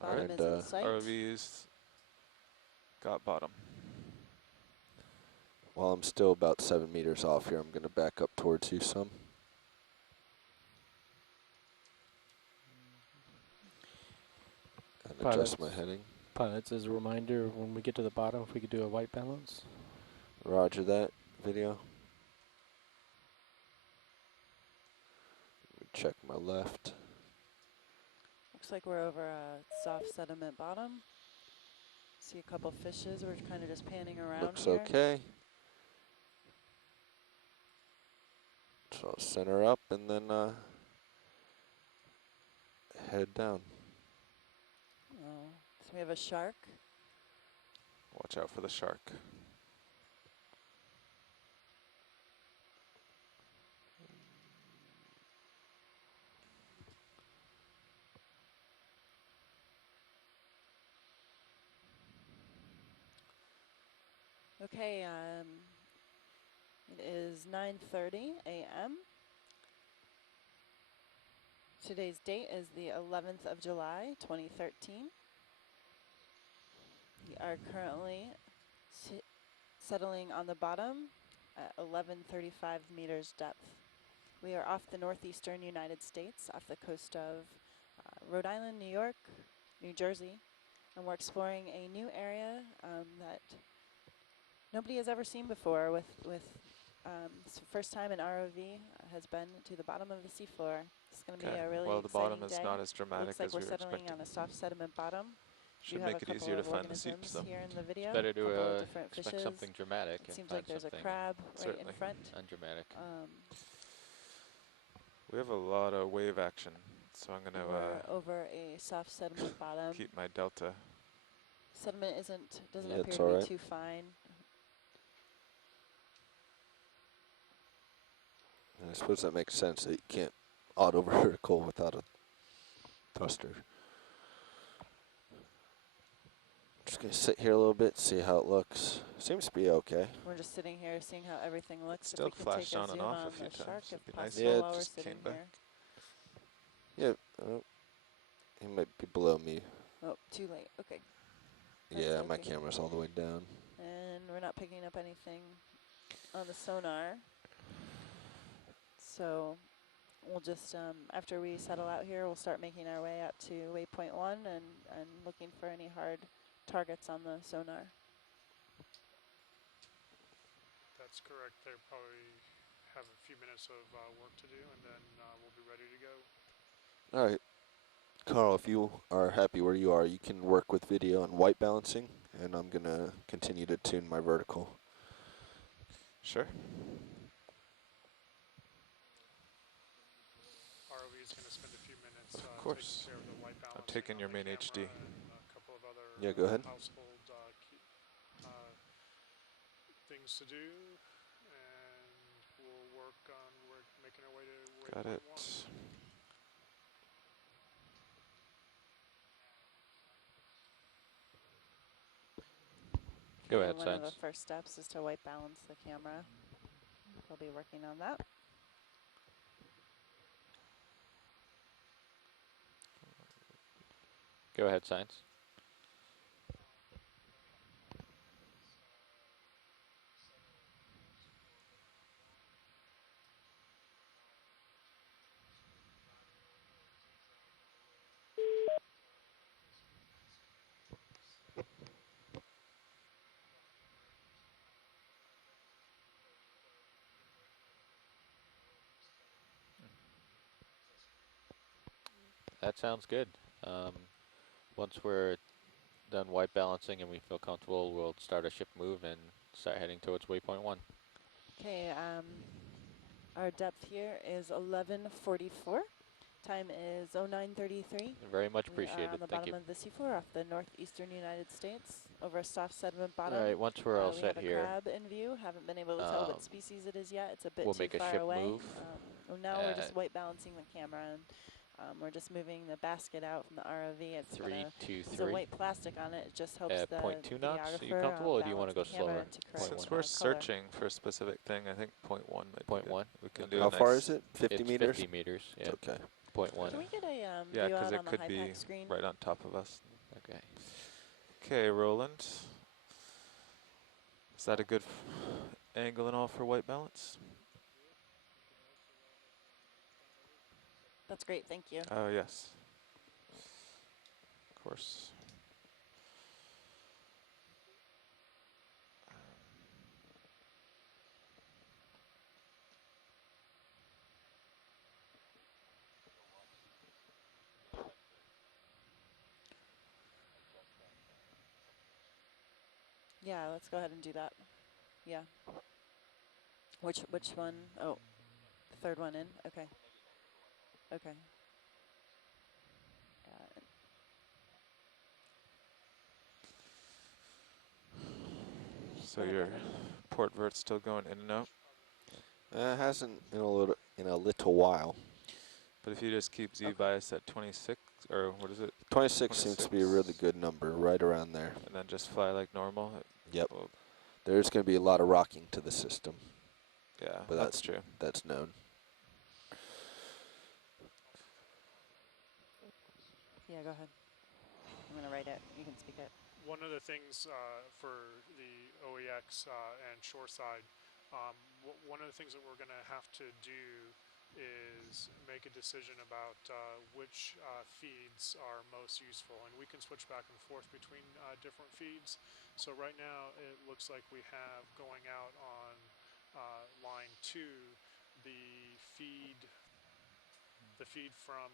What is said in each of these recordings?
Bottom is in sight. ROVs got bottom. While I'm still about 7 meters off here, I'm going to back up towards you some. And adjust my heading. Pilots, as a reminder, when we get to the bottom, if we could do a white balance. Roger that video. Let me check my left. Looks like we're over a soft sediment bottom. See a couple fishes. We're kind of just panning around. Looks here. okay. So I'll center up and then head down. Oh, so we have a shark. Watch out for the shark. Okay, it is 9:30 a.m. Today's date is the 11th of July, 2013. We are currently settling on the bottom at 1135 meters depth. We are off the northeastern United States, off the coast of Rhode Island, New York, New Jersey, and we're exploring a new area that nobody has ever seen before. It's the first time an ROV has been to the bottom of the seafloor. It's going to be a really well, the exciting bottom is day. not as dramatic Looks like as we're we were settling expecting. on a soft sediment bottom. Should make it easier to find the seeps, though. Here in the video. It's better to couple of different expect fishes. something dramatic. It seems and like there's a something crab right Certainly. in front. undramatic. We have a lot of wave action, so I'm going We're to over a soft sediment bottom. keep my delta. Sediment doesn't Yeah, appear it's to all be right. too fine. I suppose that makes sense that you can't auto vertical without a thruster. Just going to sit here a little bit, see how it looks. Seems to be okay. We're just sitting here seeing how everything looks. Still if we can flashed take a on and zoom off a on few the shark, times. if It'd be nice. possible, Yeah, while we're just sitting came back. here. Yeah, oh, he might be below me. Oh, too late. Okay. That's Yeah, my okay. camera's all the way down. And we're not picking up anything on the sonar. So we'll just, after we settle out here, we'll start making our way out to waypoint 1 and looking for any hard targets on the sonar. That's correct. They probably have a few minutes of work to do, and then we'll be ready to go. All right. Carl, if you are happy where you are, you can work with video and white balancing, and I'm going to continue to tune my vertical. Sure. ROV is going to spend a few minutes Of taking course. care of the white balance. I'm taking your main HD. A couple of other Yeah, go ahead. household things to do, and we'll work on making our way to Got waypoint it. 1. Go ahead, One of the Science. first steps is to white balance the camera. We'll be working on that. Go ahead, Science. That sounds good. Once we're done white balancing and we feel comfortable, we'll start a ship move and start heading towards waypoint 1. Okay, our depth here is 11:44. Time is 09:33. Very much We are appreciated. on the Thank bottom you. of the seafloor off the northeastern United States over a soft sediment bottom. All right, once we're all we set have a here, crab in view. Haven't been able to tell what species it is yet. It's a bit we'll too make a far ship away. move Well, now we're just white balancing the camera, and we're just moving the basket out from the ROV. It's 3, 2, there's a 3. white plastic on it. It just helps the 0.2 knots. Are you videographer, comfortable, or do you want to go balance the camera slower? into correct Since Point we're color. searching for a specific thing, I think point 1 might be Point good. 1. We can Okay. do How a nice far is it? 50 it's meters? 50 meters. Yeah. Okay. 3.1. Can we get a Yeah, view because out it on the could high be pack screen? right on top of us. Okay. Okay, Roland. Is that a good angle and all for white balance? That's great, thank you. Oh, yes. Of course. Yeah, let's go ahead and do that. Yeah. Which one? Oh, the third one in? Okay. Okay. Uh, So go ahead, your Brendan. port vert's still going in and out. It hasn't in a little while. But if you just keep Z Okay. bias at 26, or what is it? 26 seems to be a really good number, right around there. And then just fly like normal. Yep. Well, There's going to be a lot of rocking to the system, yeah, but that's true. that's known. Yeah, go ahead. I'm going to write it. You can speak it. One of the things for the OEX and shoreside, one of the things that we're going to have to do is make a decision about which feeds are most useful, and we can switch back and forth between different feeds. So right now it looks like we have going out on line 2 the feed from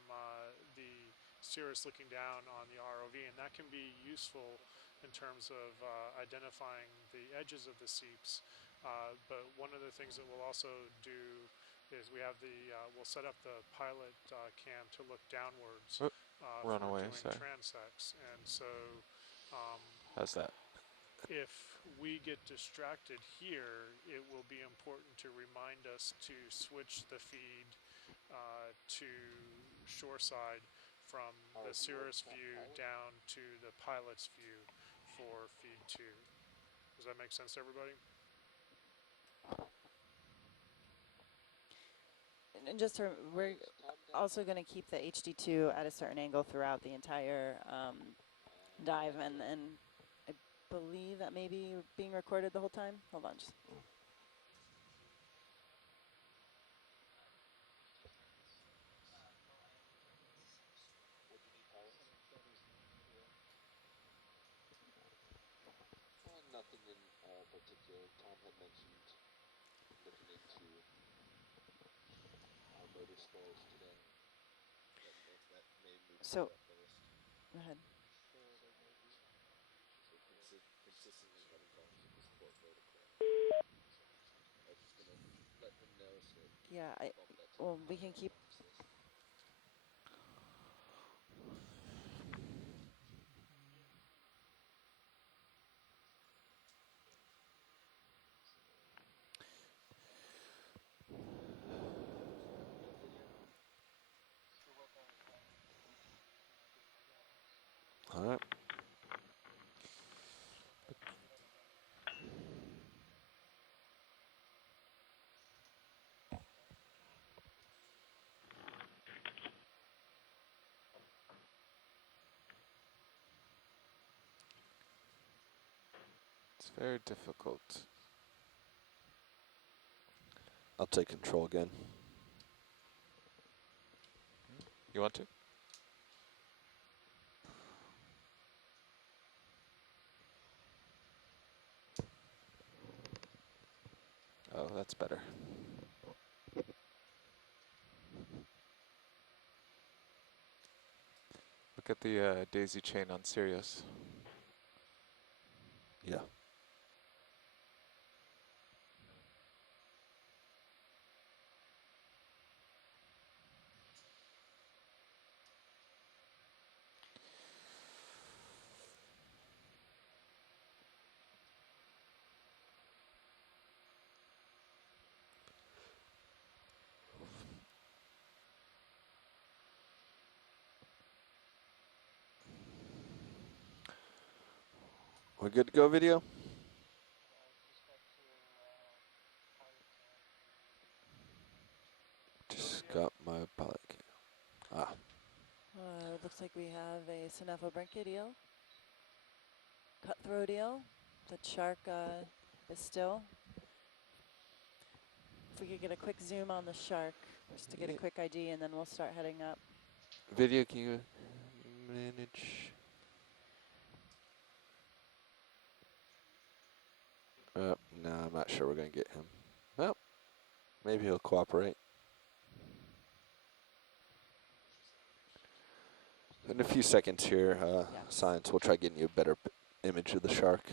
the Cirrus looking down on the ROV, and that can be useful in terms of identifying the edges of the seeps. But one of the things that we'll also do is we'll set up the pilot cam to look downwards Oh, for run away, doing sorry. transects, and so How's that? if we get distracted here, it will be important to remind us to switch the feed to shoreside from the Cirrus view down to the pilot's view for feed 2. Does that make sense to everybody? And just to, we're also going to keep the HD2 at a certain angle throughout the entire dive, and I believe that may be being recorded the whole time. Hold on. Just Nothing in particular. Tom had mentioned looking into our motor spares today. That may move so, up the list. go ahead. So consistently having problems with this port vertical. I was just gonna let him know so that he Yeah, can bump that to well, the we can keep. problems list. All right. It's very difficult. I'll take control again. You want to? Oh, that's better. Look at the daisy chain on Sirius. Yeah. We're good to go, video? Just got my pilot cam. We have a Synephobrinchid eel, cutthroat eel. The shark is still. If we could get a quick zoom on the shark, just to get a Yeah. quick ID, and then we'll start heading up. Video, can you manage? No, I'm not sure we're going to get him. Well, maybe he'll cooperate. In a few seconds here, Yes. Science, we'll try getting you a better image of the shark.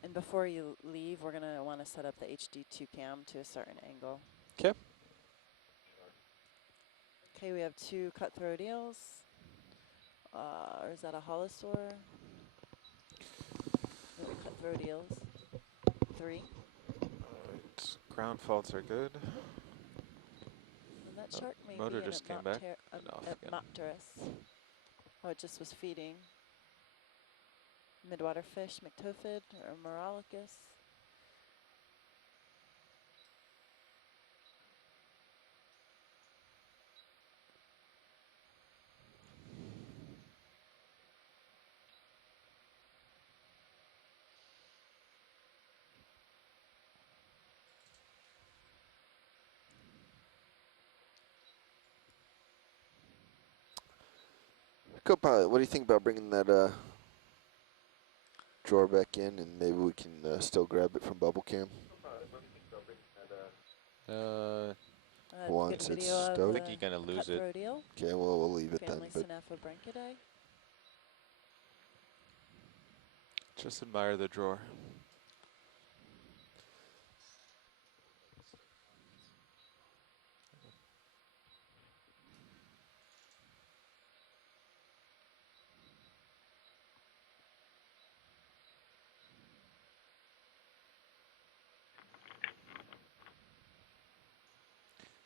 And before you leave, we're gonna want to set up the HD2 cam to a certain angle. 'Kay. Okay, we have 2 cutthroat eels. Or is that a holosaur? Maybe cutthroat eels. 3. Alright, ground faults are good. And that Oh, shark may motor be an just came back and off again. Hypnopterus. Oh, it just was feeding. Midwater fish, Myctophid, or Morollicus. Co-pilot, what do you think about bringing that drawer back in, and maybe we can still grab it from bubble cam once Good it's video of stowed? I think you're gonna lose it. cutthroat eel, Okay, well, we'll leave it then. family But Synephobrinchidae. Just admire the drawer.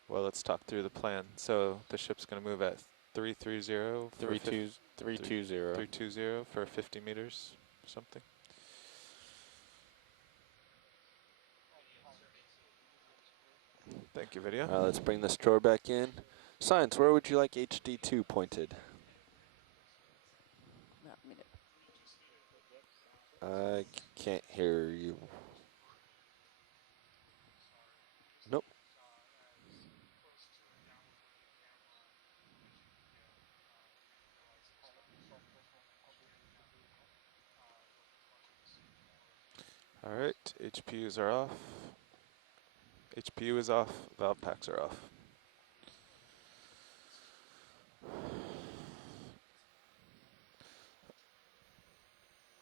Well, let's talk through the plan. So the ship's going to move at 330 for 320. 320 for 50 meters, something. Thank you, video. let's bring this drawer back in. Science, where would you like HD2 pointed? No, I mean, I can't hear you. Nope. All right, HPUs are off. HPU is off, valve packs are off.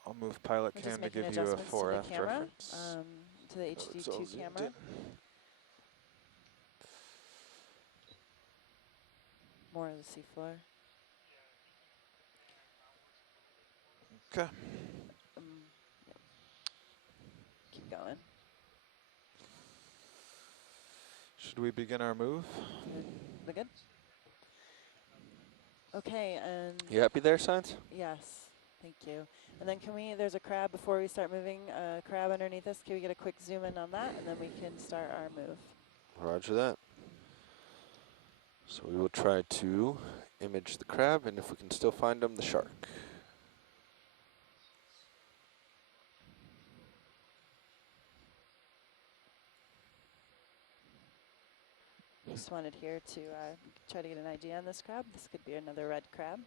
I'll move pilot we're cam just to making give you a adjustments to fore the aft camera, reference. to the Oh, it's all HD2 zoomed camera. in. More of the seafloor. Okay. Yep. Keep going. Should we begin our move? We good? Okay, and You happy there, Science? yes, thank you. And then there's a crab before we start moving, crab underneath us. Can we get a quick zoom in on that, and then we can start our move? Roger that. So we will try to image the crab, and if we can still find him, the shark. Just wanted here to try to get an idea on this crab. This could be another red crab.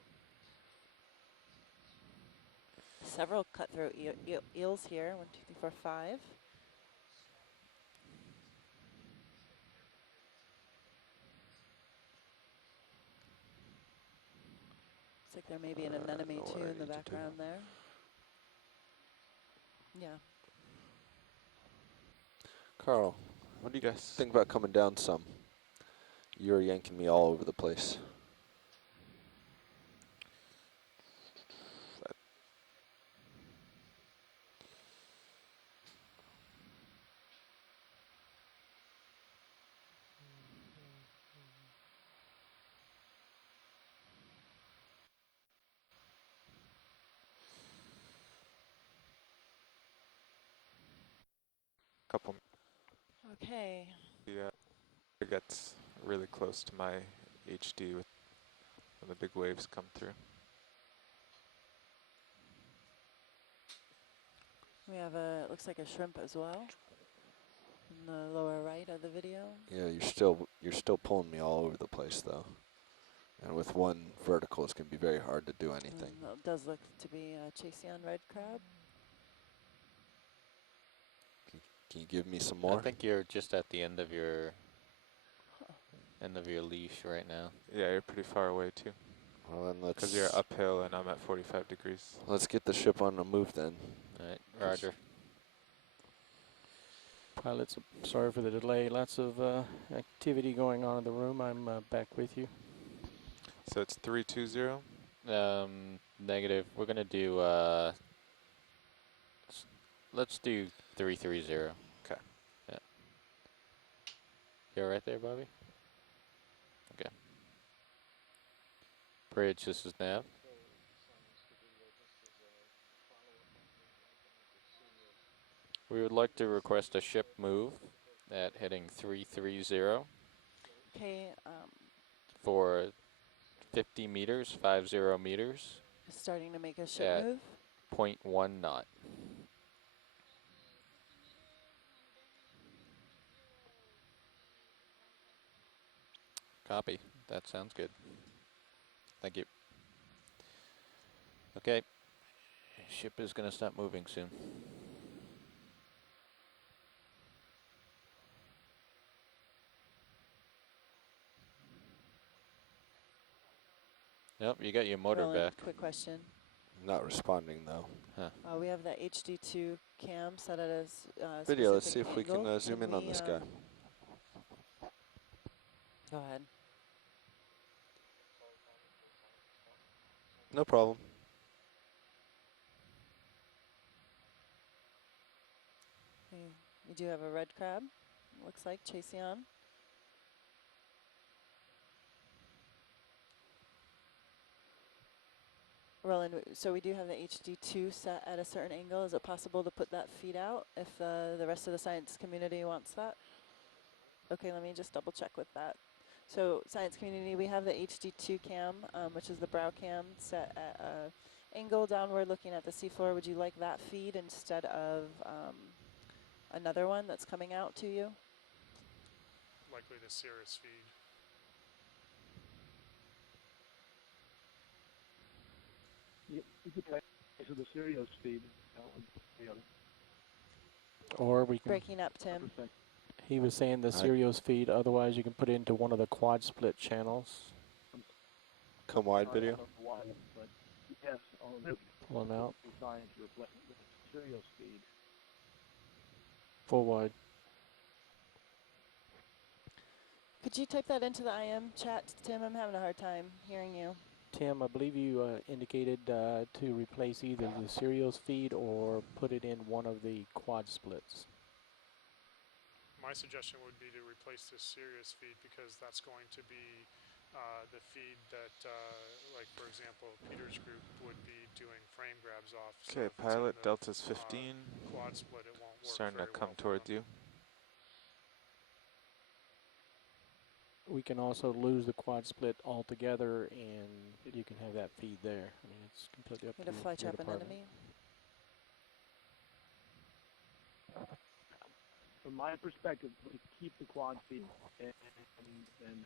Several cutthroat eels here. 1, 2, 3, 4, 5. Looks like there may be an I anemone know what too I in the need to do. background there. Yeah. Carl, what do you Yes. think about coming down some? You're yanking me all over the place. Couple. Okay. Yeah, it gets really close to my HD when the big waves come through. We have a, it looks like a shrimp as well in the lower right of the video. Yeah, you're still pulling me all over the place though. And with one vertical, it's gonna be very hard to do anything. And it does look to be a Chaseon red crab. Can you give me some I more? think you're just at the end of your Huh. leash right now. Yeah, you're pretty far away too. Well then Because you're uphill and I'm at 45 degrees. let's get the ship on the move then. All right, Roger. Pilots, sorry for the delay. Lots of activity going on in the room. I'm back with you. So it's 320. Negative. We're gonna do. Let's do 330. Okay. Yeah. You all right there, Bobby? Okay. Bridge. This is Nav. We would like to request a ship move at heading 330 Okay, for 50 meters, 50 meters, starting to make a ship at move. 0.1 knot. Copy. That sounds good. Thank you. Okay. Ship is going to start moving soon. Yep, you got your motor Roland, back. quick question. Not responding though. Huh. We have the HD2 cam set at a Video, let's see specific if we can angle. zoom in on we, this guy. Go ahead. No problem. We do have a red crab, looks like, Chaseon. Roland, so we do have the HD2 set at a certain angle. Is it possible to put that feed out if the rest of the science community wants that? Okay, let me just double check with that. So science community, we have the HD2 cam, which is the brow cam set at a angle downward looking at the seafloor. Would you like that feed instead of another one that's coming out to you? Likely the Cirrus feed. You could try to the Sirius feed. That would be Or we can, Breaking up, Tim. 100%. he was saying the I- Sirius feed, otherwise you can put it into one of the quad split channels. Come wide Sorry, I video. don't know why, but yes, all of it Pull them out. is designed to reflect the Sirius feed. Full wide. Could you type that into the IM chat, Tim? I'm having a hard time hearing you. Tim, I believe you indicated to replace either the Sirius feed or put it in one of the quad splits. My suggestion would be to replace this Sirius feed because that's going to be the feed that, like for example, Peter's group would be doing frame grabs off. So Okay, if it's in pilot, the, Delta's 15. quad split, it won't work Starting to very come well for towards them. you. We can also lose the quad split altogether, and you can have that feed there. I mean, it's completely up Need to to fly your trap an department. enemy. From my perspective, we keep the quad feed and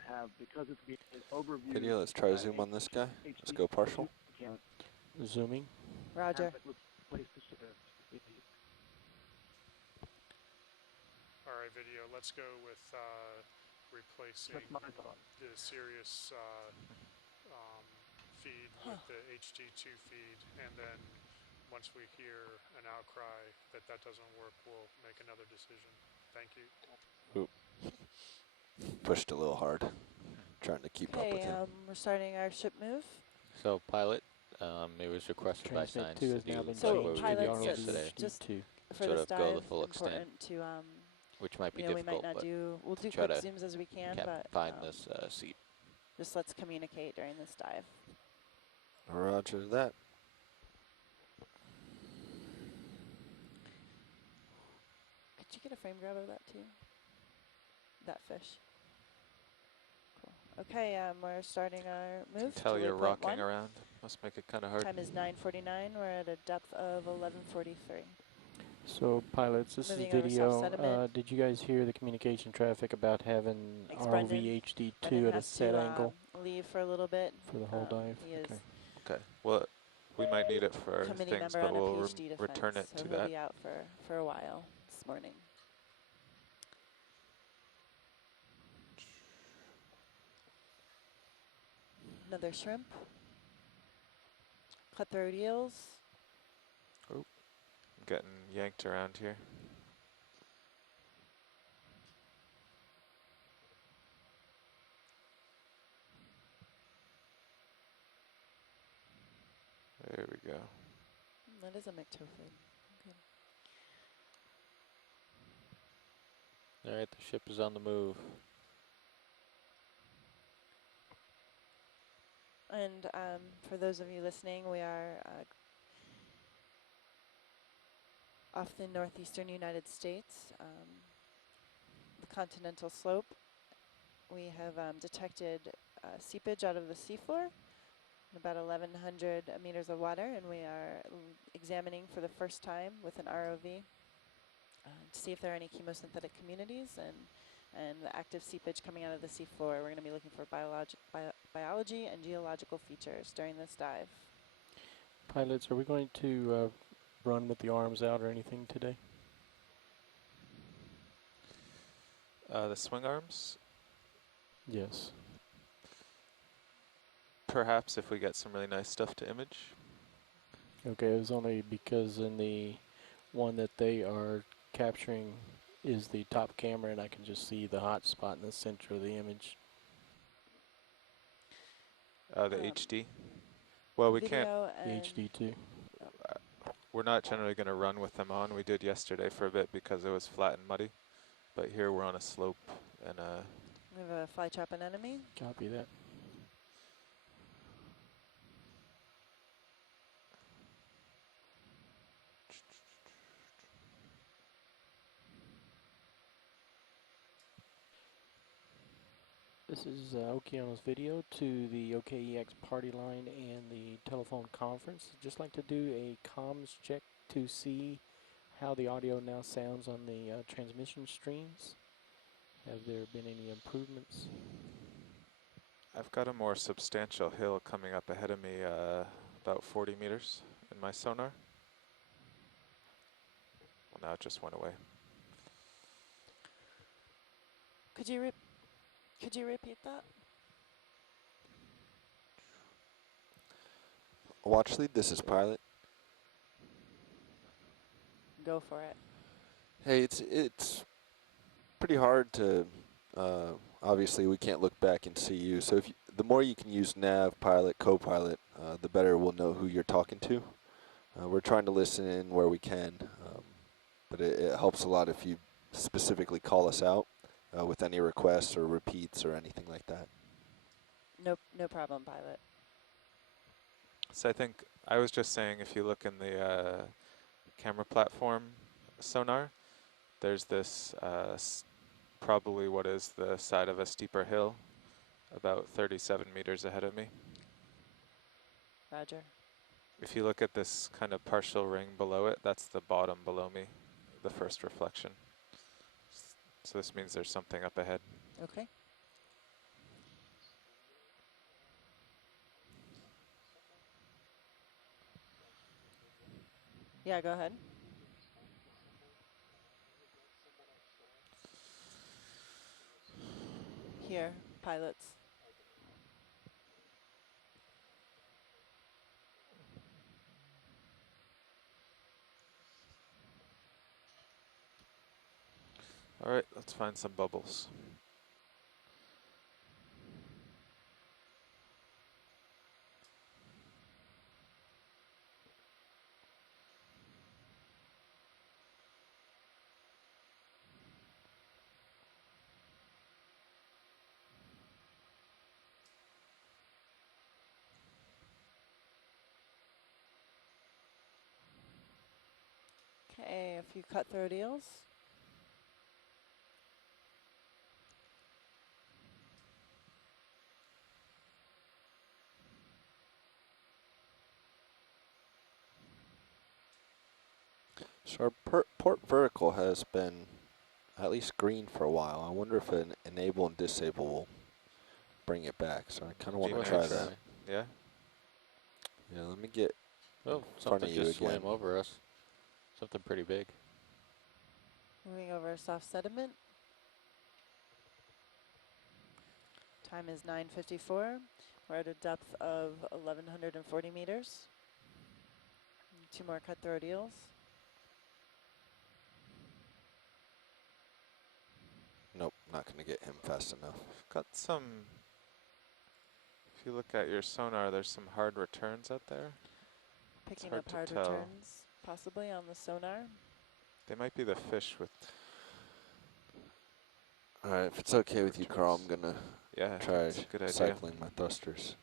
have, because it's being an overview. Video, let's try to zoom on this guy. Let's go partial. Zooming. Roger. Replace the Sirius feed. All right, video. Let's go with replacing That's my thought. the Sirius feed with the HD2 feed, and then once we hear an outcry that that doesn't work, we'll make another decision. Thank you. Pushed a little hard. Trying to keep up with Okay, him. we're starting our ship move. So, pilot, it was requested by Transmit science 2 to has now do been So, what we pilots, were doing that's yesterday, just HD2. for Sort this of go dive, the full extent. important to which might be you know, we might difficult, not but do. We'll do try quick to zooms as we can, but find this Seep. just let's communicate during this dive. Roger that. Could you get a frame grab of that too? That fish. Cool. Okay, we're starting our move. Tell to you're waypoint rocking 1. around. Must make it kind of hard. Time is 9:49. We're at a depth of 11:43. So, pilots, this is Moving over soft sediment. video. Did you guys hear the communication traffic about having Thanks, Brendan. ROV Brendan HD2 at a has set to angle leave for a little bit. for the whole dive? He is Okay. Okay. Well, we might need it for committee things, member but on a we'll PhD defense, return it so to he'll that. be out for a while this morning. Another shrimp. Cutthroat eels. I'm getting yanked around here. There we go. That is a myctophid. Okay. All right, the ship is on the move. And for those of you listening, we are off the northeastern United States, the continental slope. We have detected seepage out of the seafloor in about 1,100 meters of water, and we are examining for the first time with an ROV to see if there are any chemosynthetic communities and the active seepage coming out of the seafloor. We're going to be looking for biology and geological features during this dive. Pilots, are we going to run with the arms out or anything today? The swing arms, Yes. perhaps if we get some really nice stuff to image. Okay, it was only because in the one that they are capturing is the top camera, and I can just see the hot spot in the center of the image. The HD. Well, we can't. Video The and HD2. We're not generally going to run with them on. We did yesterday for a bit because it was flat and muddy. But here we're on a slope, and we have a fly trap anemone. Copy that. This is Okeanos video to the OKEX party line and the telephone conference. Just like to do a comms check to see how the audio now sounds on the transmission streams. Have there been any improvements? I've got a more substantial hill coming up ahead of me, about 40 meters in my sonar. Well, now it just went away. Could you repeat that? Watch lead, this is pilot. Go for it. Hey, it's pretty hard to, obviously we can't look back and see you, so if you, the more you can use nav, pilot, co-pilot, the better we'll know who you're talking to. We're trying to listen in where we can, but it helps a lot if you specifically call us out with any requests or repeats or anything like that. No problem, pilot. So I think I was just saying, if you look in the camera platform sonar, there's this probably what is the side of a steeper hill, about 37 meters ahead of me. Roger. If you look at this kind of partial ring below it, that's the bottom below me, the first reflection. So this means there's something up ahead. Okay. Yeah, go ahead. Here, pilots. All right, let's find some bubbles. Okay, a few cutthroat eels. So our port vertical has been at least green for a while. I wonder if an enable and disable will bring it back. So I kind of Be want to Go ahead, try nice. that. try. Yeah. Yeah, let me get Oh, in front of something you just again. swam over us. Something pretty big. Moving over soft sediment. Time is 9:54. We're at a depth of 1,140 meters. 2 more cutthroat eels. Nope, not going to get him fast enough. Got some, if you look at your sonar, there's some hard returns out there. Picking hard up to hard tell. returns, possibly on the sonar. They might be the fish with, All right, if it's okay with you, Carl, I'm returns. going to Yeah, I think try it's a good idea. cycling my thrusters.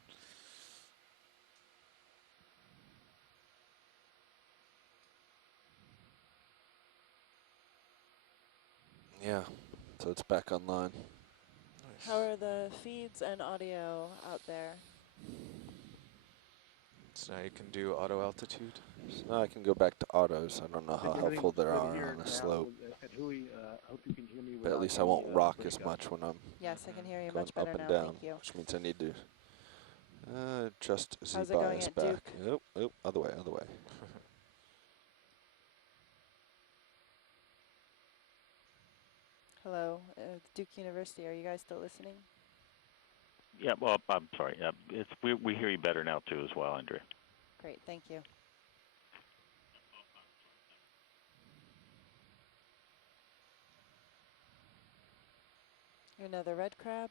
Yeah, so it's back online. How Nice. are the feeds and audio out there? So now you can do auto altitude. So now I can go back to autos. I don't know I how think helpful everything's they good are here on a now slope, at Hui. Hope you can hear me but at without least I any won't rock as breakup. much when I'm Yes, I can hear you going much up better and now. down, Thank you. which means I need to adjust How's it going Z-bias at back. Duke? Oh, oh, other way, other way. Hello, Duke University. Are you guys still listening? Yeah, well, I'm sorry. We hear you better now too as well, Andrea. Great, thank you. Another red crab.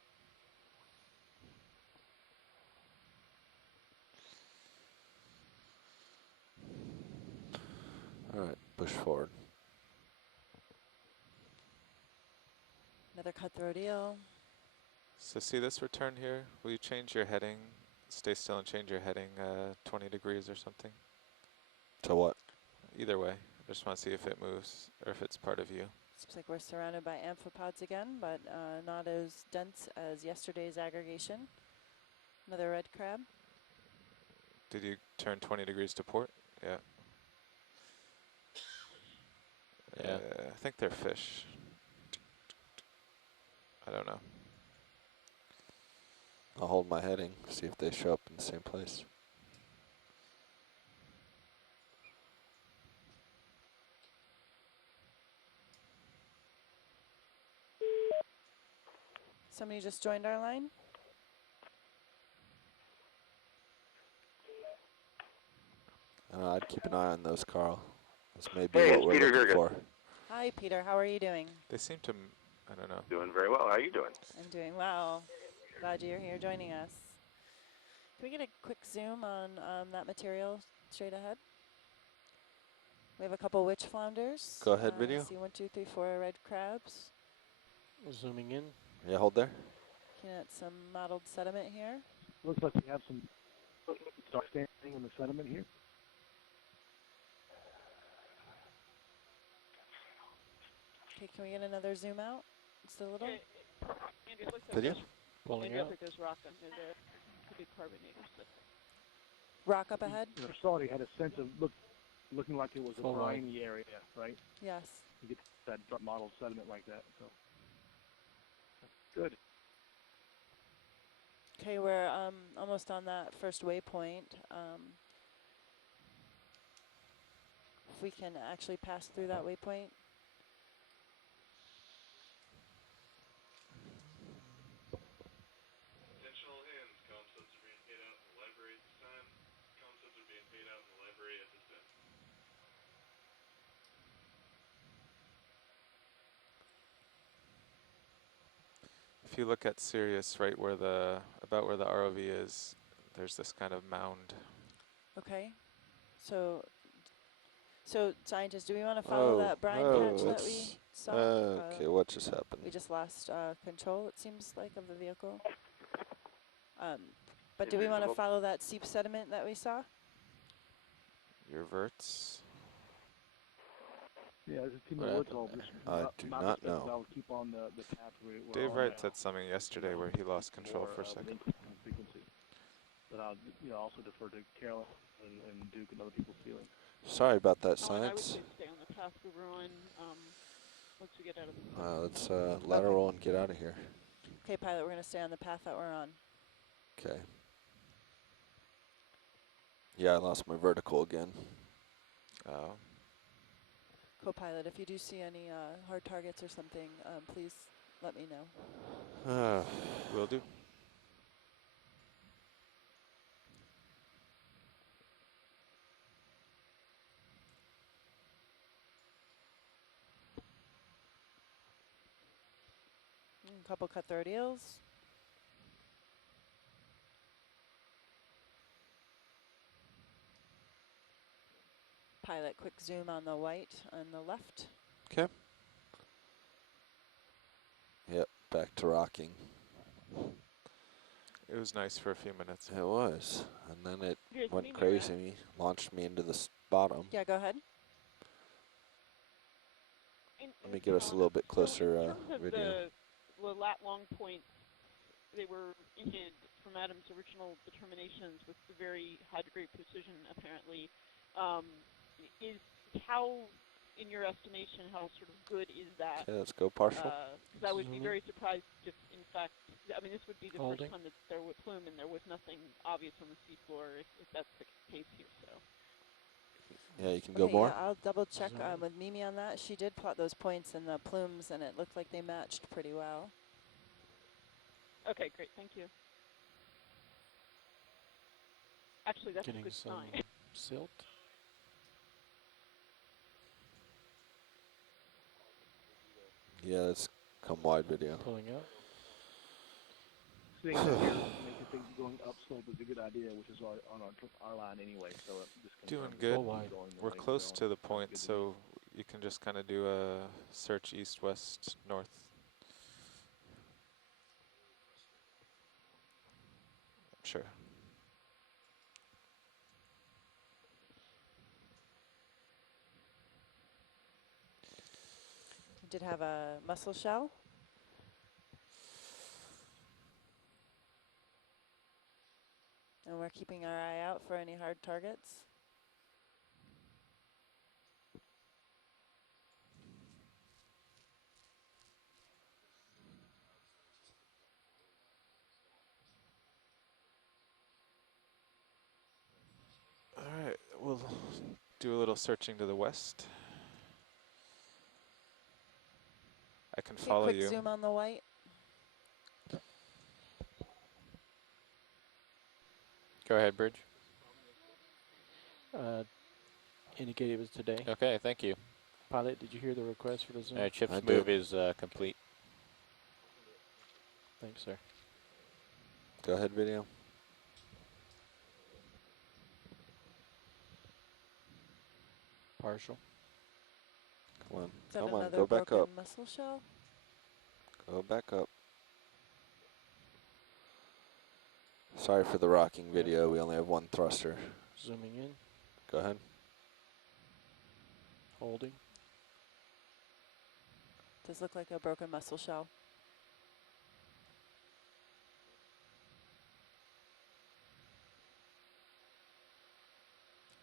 All right, push forward. Another cutthroat eel. So see this return here? Will you change your heading? Stay still and change your heading 20 degrees or something? To what? Either way. I just want to see if it moves or if it's part of you. Looks like we're surrounded by amphipods again, but not as dense as yesterday's aggregation. Another red crab. Did you turn 20 degrees to port? Yeah. Yeah. I think they're fish. I don't know. I'll hold my heading, see if they show up in the same place. Somebody just joined our line. I'd keep an eye on those, Carl. This may be Hey, what it's we're Peter looking Jurgen. for. Hi, Peter. How are you doing? They seem to, I don't know. Doing very well. How are you doing? I'm doing well. Glad you're here joining us. Can we get a quick zoom on that material straight ahead? We have a couple witch flounders. Go ahead, I video. see 1, 2, 3, 4 red crabs. Zooming in. Yeah, hold there. Looking at some mottled sediment here. Looks like we have some stuff standing in the sediment here. Okay, can we get another zoom out? Just a little. Andy, it looks like Video. Pulling Andy, it out. looks like there's rock under there. Could be carbonated. Rock up ahead? The facility had a sense of looking like it was Full a wide. briny area, right? Yes. You get that mottled sediment like that. So good. Okay, we're almost on that first waypoint. If we can actually pass through that waypoint. Intentional ends. Comm subs are being paid out in the library at this time. Comm subs are being paid out in the library at this time. If you look at Sirius, right where about where the ROV is, there's this kind of mound. Okay. So scientists, do we want to follow that brine patch that we saw? Okay, what just happened? We just lost control, it seems like, of the vehicle. But do we want to follow that seep sediment that we saw? Your verts. Yeah, there's a team What of woods happened all just I do not know. I'll keep on the path we're Dave on Wright now. said something yesterday where he lost control for a with second. increasing frequency. But I'll also defer to Carolyn and Duke and other people's feeling. Sorry about that, Oh, and I would science. say stay on the path. path we were on once we get out of the. Let's lateral and get out of here. Okay, pilot, we're going to stay on the path that we're on. Okay. Yeah, I lost my vertical again. Oh. Co-pilot, if you do see any hard targets or something, please let me know. Will do. A couple cut throat eels. Pilot, quick zoom on the white on the left. Okay. Yep, back to rocking. It was nice for a few minutes. It was, and then it You guys see went me, crazy. right? Launched me into the bottom. Yeah, go ahead. Let me get us a little bit closer in terms of video. the lat long points, they were indeed from Adam's original determinations with the very high degree of precision, apparently. Is how, in your estimation, how sort of good is that? Okay, let's go partial. Because I would be very surprised if, in fact, I mean, this would be the Holding. first time that there was plume and there was nothing obvious on the seafloor, if that's the case here. So. Yeah, you can go Okay, more. yeah, I'll double check Zoom. with Mimi on that. She did plot those points in the plumes, and it looked like they matched pretty well. Okay, great, thank you. Actually, that's Getting a good some sign. silt. Yeah, let's come wide video. Pulling up. Seeing that here makes you think going upslope is a good idea, which is on our line anyway. So just Doing confirm good. Full wide. We're close to the point, so you can just kind of do a search east, west, north. Sure. We did have a mussel shell. And we're keeping our eye out for any hard targets. All right, we'll do a little searching to the west. I can Okay, follow quick you. zoom on the white. Go ahead, Bridge. Indicated it was today. Okay, thank you. Pilot, did you hear the request for the zoom? Chip's I move did. is complete. Thanks, sir. Go ahead, video. Partial. Come on, Is that come on, another go back broken up. mussel shell? Go back up. Sorry for the rocking video. We only have one thruster. Zooming in. Go ahead. Holding. Does look like a broken mussel shell.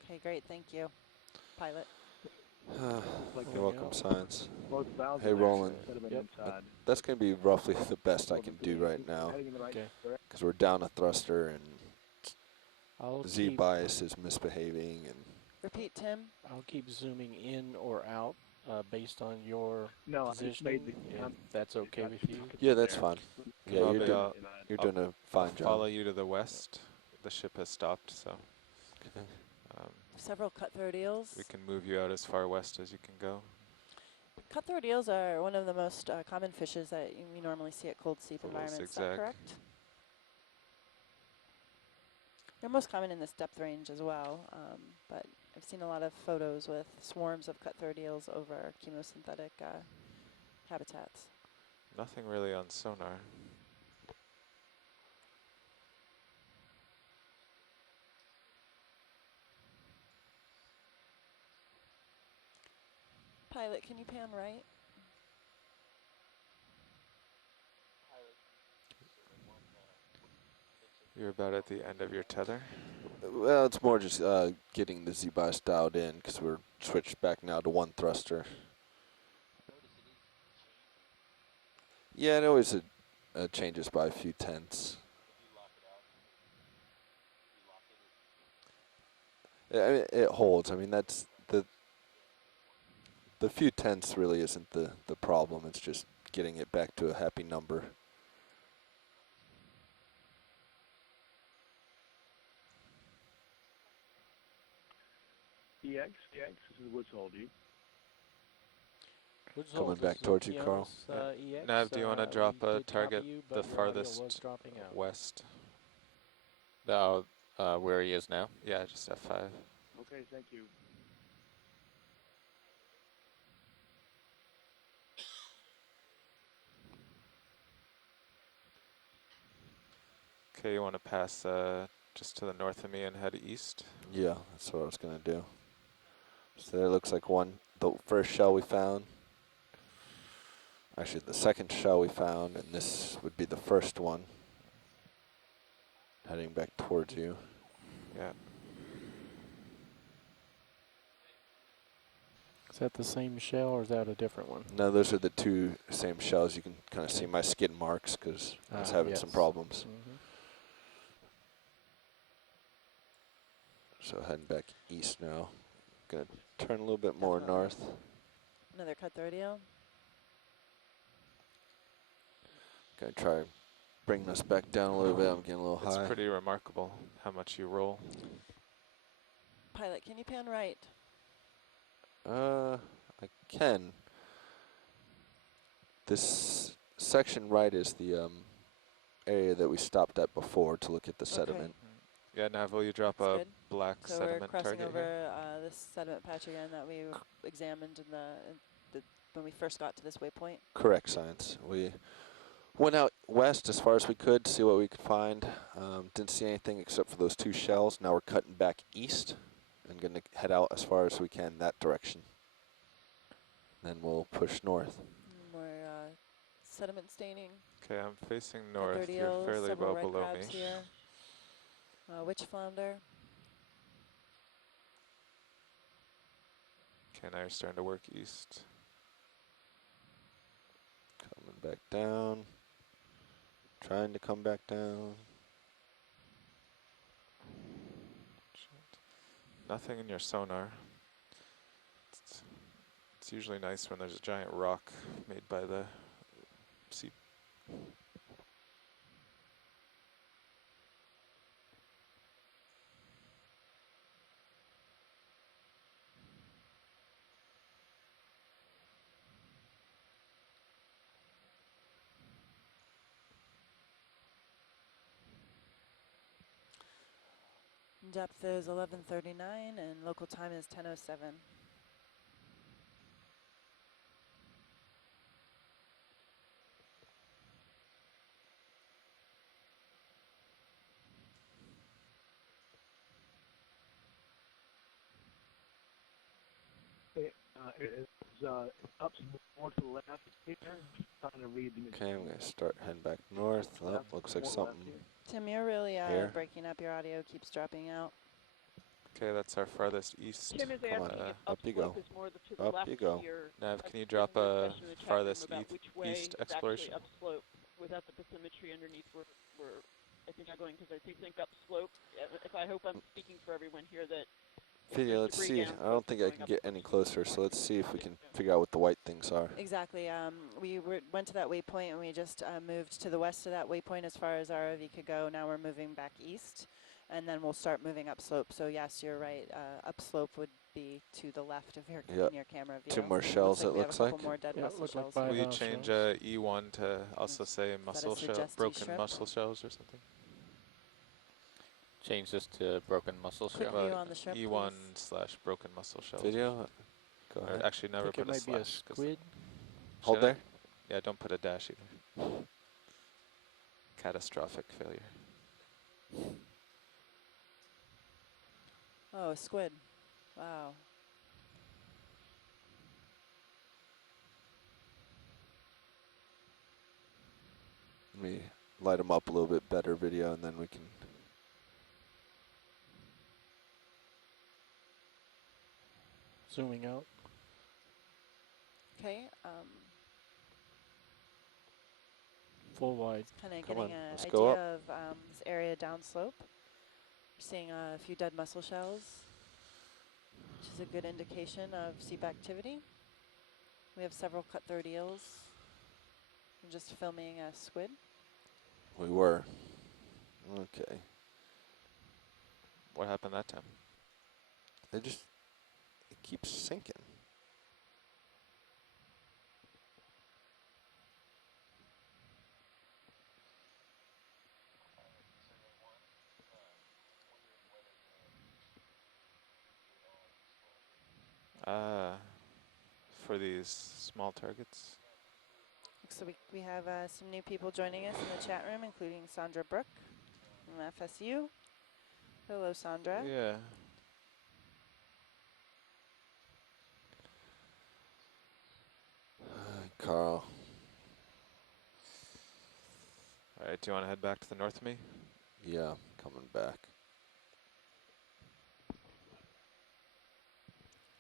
Okay, great, thank you, pilot. You're welcome, Science. Both valves Hey, are there Roland. instead of an Yep. inside. That's going to be roughly the best I So can the- do right now, heading in the right Okay. direction. because we're down a thruster and I'll Z keep bias is misbehaving. And Repeat, Tim. I'll keep zooming in or out based on your No, I just made positioning. the If that's okay with you. yeah, that's fine. Yeah, Probably you're doing a fine job. Follow you to the west. The ship has stopped, so Okay. Several cutthroat eels. we can move you out as far west as you can go. Cutthroat eels are one of the most common fishes that you normally see at cold seep A little environments. Is that zigzag. correct? They're most common in this depth range as well, but I've seen a lot of photos with swarms of cutthroat eels over chemosynthetic habitats. Nothing really on sonar. Pilot, can you pan right? You're about at the end of your tether. Well, it's more just getting the Z bias dialed in, because we're switch back now to one thruster. Yeah, it always changes by a few tenths. I mean, it holds. I mean, that's the few tenths really isn't the problem. It's just getting it back to a happy number. EX, this is Woods Hold. Woods Coming Holes, back this is towards you, Carl. Okeanos EX. Nav, do you want to drop we a did copy target you, the but your audio farthest was dropping out. west? Where he is now? Yeah, just F5. Okay, thank you. Okay, you want to pass just to the north of me and head east? Yeah, that's what I was going to do. So there looks like the first shell we found. Actually, the second shell we found, and this would be the first one. Heading back towards you. Yeah. Is that the same shell or is that a different one? No, those are the two same shells. You can kind of see my skid marks because I was having some Yes. problems. Mm-hmm. So heading back east now. Gonna turn a little bit more Definitely. north. Another cut the radio. Gonna try bringing us back down a little bit. I'm getting a little It's high. pretty remarkable how much you roll. Pilot, can you pan right? I can. This section right is the area that we stopped at before to look at the sediment. Yeah, Nav, will you drop That's a good. black So we're sediment crossing target over here? this sediment patch again that we examined in when we first got to this waypoint. Correct, Science. We went out west as far as we could, see what we could find. Didn't see anything except for those two shells. Now we're cutting back east and going to head out as far as we can that direction. Then we'll push north. We're sediment staining. Okay, I'm facing Cut north. the You're radio, fairly several well red below crabs me. here. Witch flounder. Okay, now you're starting to work east. Coming back down. Trying to come back down. Nothing in your sonar. It's usually nice when there's a giant rock made by the Seep. Depth is 1139 and local time is 10:07. It's up more to the left here. Trying to read the Okay, I'm going to start heading back north. Oh, looks like something. Tim, you're really Here. breaking up. Your audio keeps dropping out. Okay, that's our farthest east. Tim is Come on, asking if up you go. upslope is more to the Up left you go. here. Nav, I've can you given drop the a question in the chat farthest room about which way east is exploration? actually upslope without the bathymetry underneath where I think I'm going because I think upslope. If I hope I'm speaking for everyone here that Video, let's see. I don't think I can get any closer, so let's see if we can figure out what the white things are. Exactly. We went to that waypoint and we just moved to the west of that waypoint as far as our ROV could go. Now we're moving back east, and then we'll start moving upslope. So yes, you're right. Upslope would be to the left of your in your camera view. Two more shells, it looks we have a like. couple more dead mussel look like shells. Will you House change shells. E1 to also say mussel shell, suggested broken shrimp? mussel shells or something? Change this to broken mussel Quick shell. view on the shrimp, E1 please. slash broken mussel shells. Video, go Or ahead. actually, never I think put it a might be a slash. 'cause squid. Hold Say there. that? Yeah, don't put a dash either. Catastrophic failure. Oh, a squid. Wow. Let me light them up a little bit better, video, and then we can. Is zooming out. Okay. Full wide. Kind of Come getting on, an let's go idea up. of this area downslope. We're seeing a few dead mussel shells, which is a good indication of seep activity. We have several cutthroat eels. I'm just filming a squid. We were. Okay. What happened that time? It keeps sinking. For these small targets. So we have some new people joining us in the chat room, including Sandra Brook from FSU. Hello, Sandra. Yeah. Carl. All right, do you want to head back to the north of me? Yeah, coming back.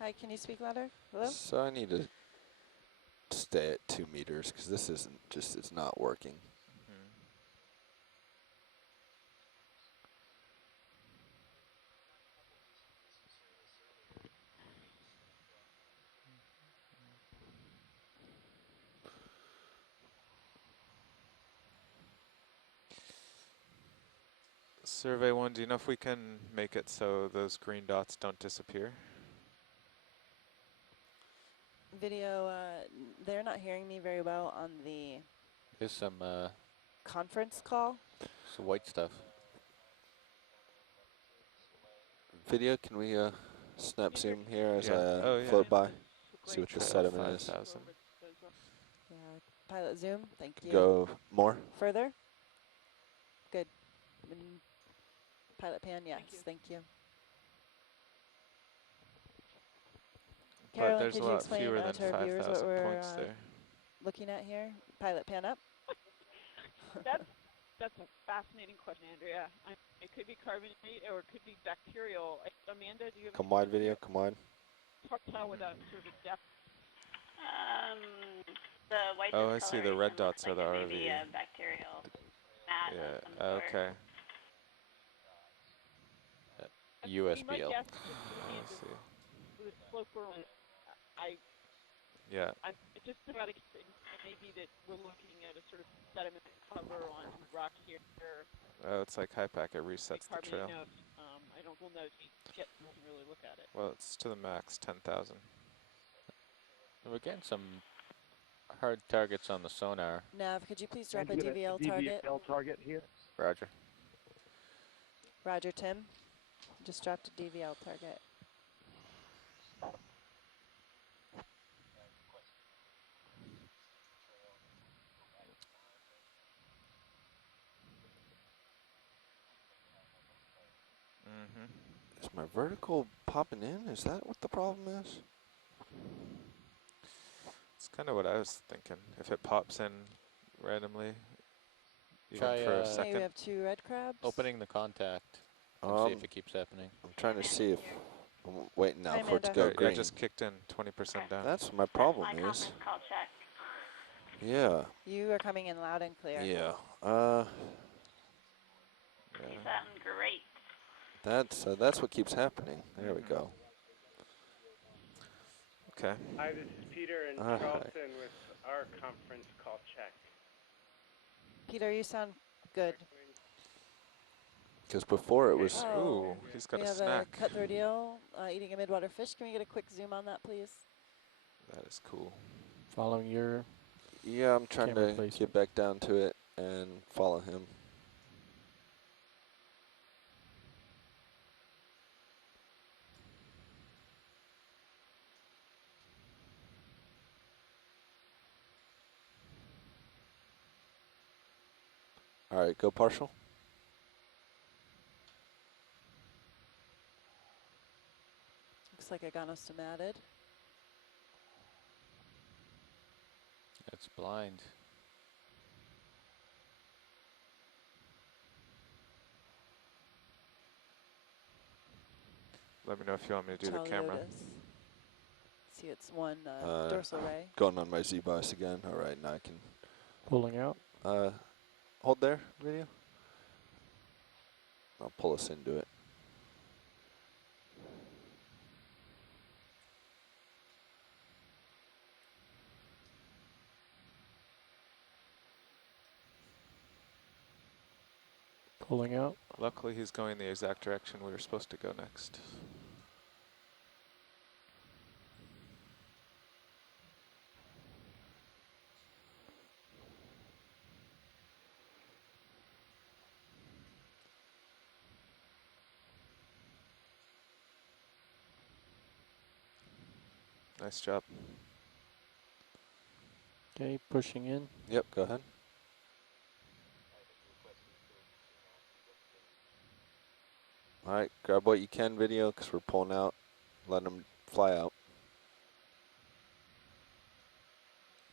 Hi, can you speak louder? Hello? So I need to stay at 2 meters because this isn't just, it's not working. Survey 1, do you know if we can make it so those green dots don't disappear? Video, they're not hearing me very well on the There's some conference call. white stuff. Video, can we snap zoom here as Yeah. I Oh, yeah. float by? So See what the great. Try about sediment is. 5,000. Yeah, pilot zoom, thank you. Go more. Further? Good. Pilot pan, yes, thank you. But Carolyn, there's could a you lot explain fewer than to our viewers what 5,000 we're points there. looking at here? Pilot pan up. That's a fascinating question, Andrea. It could be carbonate or it could be bacterial. Amanda, do you have Come any wide, video, come wide. hard to tell without sort of a depth? The white Oh, I see. The red discoloration looks dots are like the it may RV. be a bacterial mat of some Yeah. sort. Okay. We might USBL. guess just looking I at see. the slope we're on. Yeah. I'm just about to it may be that we're looking at a sort of sediment cover on rock here. Oh, it's like high pack. It resets the Carbonate trail. note. We'll know if we can really look at it. Well, it's to the max, 10,000. We're getting some hard targets on the sonar. Nav, could you please drop And a get DVL target? DVL target here. Roger. Roger, Tim. Just dropped a DVL target. Is my vertical popping in? Is that what the problem is? It's kind of what I was thinking. If it pops in randomly, even Try, for a Okay, we second. have 2 red crabs. Opening the contact and see if it keeps happening. I'm trying to see if I'm waiting now Hi, for it to Amanda. go Yeah, green. just kicked in 20% down. That's my That's problem my is. conference call check. Yeah. You are coming in loud and clear. Yeah. You sound great. That's what keeps happening. There we go. Okay. Hi, this is Peter in Charleston with our conference call check. Peter, you sound good. Because before it was. Oh, Ooh, he's got we a have snack. a cutthroat eel eating a midwater fish. Can we get a quick zoom on that, please? That is cool. Following your Yeah, I'm trying camera to placement. get back down to it and follow him. All right, go partial. Looks like Okeanos somated. It's blind. Let me know if you want me to do the camera. Chaliotis. see it's one dorsal ray. Going on my Z-bus again. All right, now I can Pulling out. hold there, video. I'll pull us into it. Pulling out. Luckily, he's going the exact direction we were supposed to go next. Nice job. Okay, pushing in. Yep, go ahead. All right, grab what you can, video, because we're pulling out. Letting them fly out.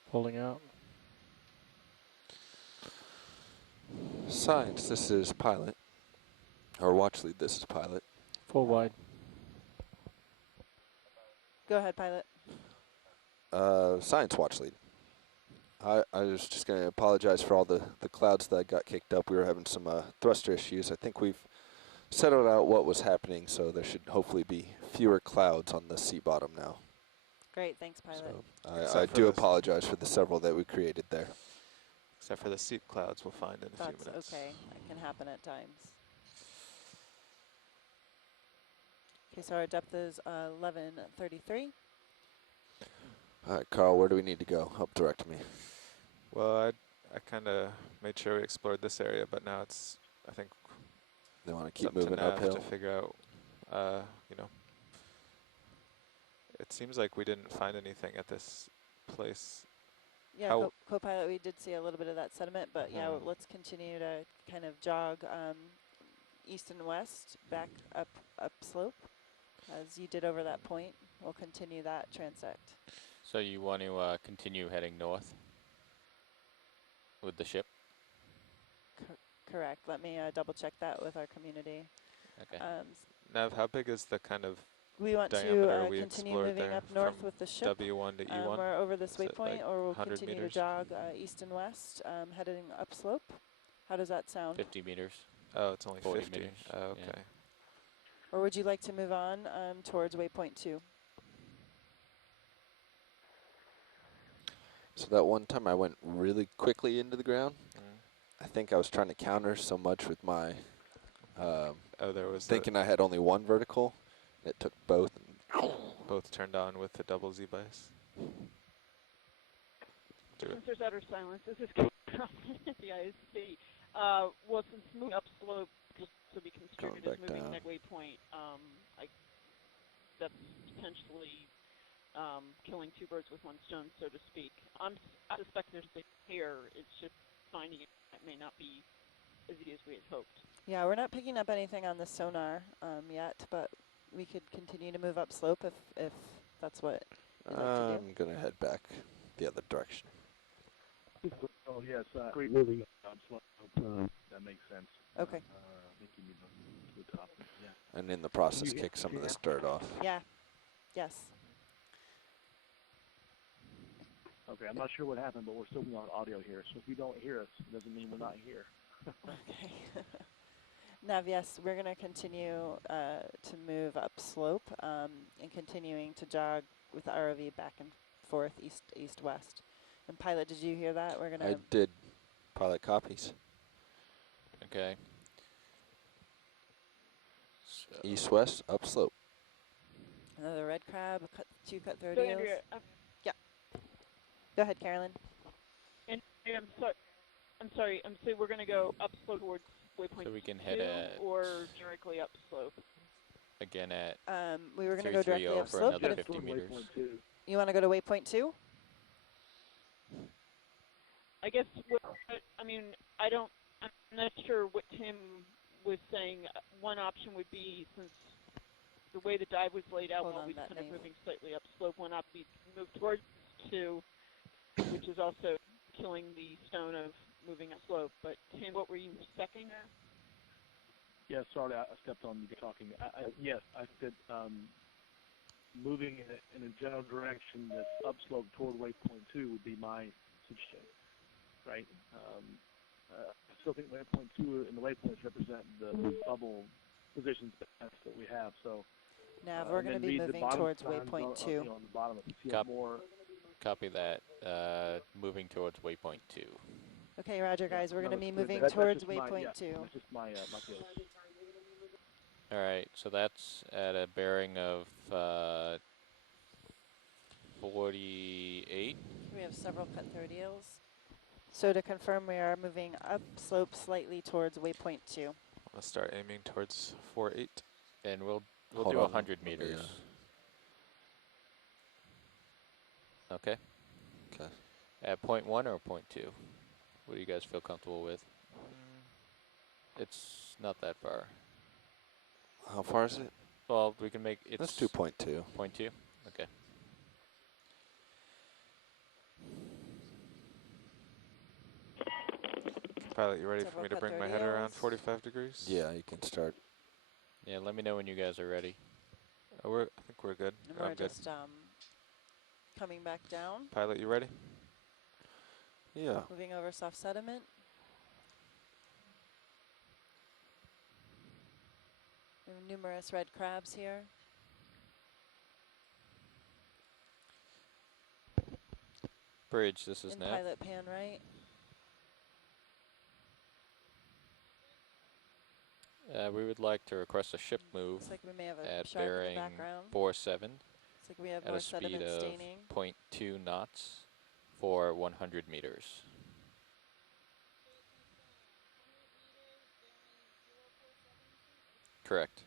Pulling out. Science, this is pilot. Or watch lead, this is pilot. Full wide. Go ahead, pilot. Science watch lead. I was just going to apologize for all the clouds that got kicked up. We were having some thruster issues. I think we've settled out what was happening, so there should hopefully be fewer clouds on the sea bottom now. Great, thanks, pilot. So I do apologize for the several that we created there. Except for the seep clouds we'll find in a few minutes. That's okay. That can happen at times. Okay, so our depth is 1133. All right, Carl, where do we need to go? Help direct me. Well, I kind of made sure we explored this area, but now it's, I think, they want to keep up to moving Nav uphill to figure out, you know, it seems like we didn't find anything at this place. Yeah, co-pilot, we did see a little bit of that sediment, but yeah, let's continue to kind of jog east and west, back up slope, as you did over that point. We'll continue that transect. So you want to continue heading north with the ship? Correct. Let me double check that with our community. Okay. Nav, how big is the kind of we want diameter to we continue explored moving there up north from with the ship. W1 to E1? We're over this waypoint, like or we'll 100 continue meters? to jog east and west, heading upslope. How does that sound? 50 meters. Oh, it's only 40 50. meters. Oh, okay. Yeah. Or would you like to move on towards waypoint 2? So that one time I went really quickly into the ground. I think I was trying to counter so much with my there was thinking I had only one vertical. It took both. Both turned on with the double Z bias. Since there's utter silence, this is coming from the ISC. Well, since moving upslope just to be construed as moving down. that waypoint, that's potentially killing two birds with one stone, so to speak. I suspect there's a here. It's just finding it may not be as easy as we had hoped. Yeah, we're not picking up anything on the sonar yet, but we could continue to move up slope if that's what you'd like to do. I'm going to head back the other direction. Oh, yes, great moving slope. That makes sense. Okay. I think you need to the top. Yeah. And in the process, kick some of this dirt off. Yeah. Yes. Okay, I'm not sure what happened, but we're still on audio here. So if you don't hear us, it doesn't mean we're not here. Okay. Nav, yes, we're going to continue to move up slope and continuing to jog with the ROV back and forth, east, west. And pilot, did you hear that? We're going to. I did. Pilot copies. Okay. So East, west, up slope. Another red crab, two cutthroat So, eels. Andrea, Yeah. Go ahead, Carolyn. And I'm sorry. So we're going to go upslope towards waypoint so we can 2 head at or directly upslope? again at We were going to go directly 330 up for slope, another but 50 meters. you want to go to waypoint 2? I guess. I'm not sure what Tim was saying. One option would be, since the way the dive was laid out, while we kind of moving slightly upslope, one option would be move towards 2, which is also killing the stone of moving upslope. But Tim, what were you second? Yeah, sorry, I stepped on you talking. Yes, I said moving in a general direction that's upslope toward waypoint 2 would be my suggestion, right? I still think waypoint 2 and the waypoints represent the bubble positions best that we have. So, Nav, we're and going to then be read the moving bottom towards signs waypoint 2. on the bottom if you see it Cop more. Copy that. Moving towards waypoint 2. Okay, Roger, guys. We're no, going to be that's clear. moving That's towards just my, waypoint 2. That's just my feeling. All right, so that's at a bearing of 48. We have several cut 30s. So to confirm, we are moving upslope slightly towards waypoint 2. I'll start aiming towards 4-8. And we'll Hold do on. 100 meters. Okay. Okay. At point 1 or point 2? What do you guys feel comfortable with? It's not that far. How far is it? Well, we can make it. Let's do point 2. Point 2? Okay. Pilot, you ready Several for me to cut bring my 30 head around Ls. 45 degrees? Yeah, you can start. Yeah, let me know when you guys are ready. I think we're good. And I'm we're good. just coming back down, Pilot, you ready? Yeah. moving over soft sediment. We have numerous red crabs here. Bridge, this is And Nav. pilot pan right. We would like to request a ship move Looks like we may have a at shark in the bearing background. 47 Looks like we have at more a speed sediment of staining. 0.2 knots for 100 meters. Correct.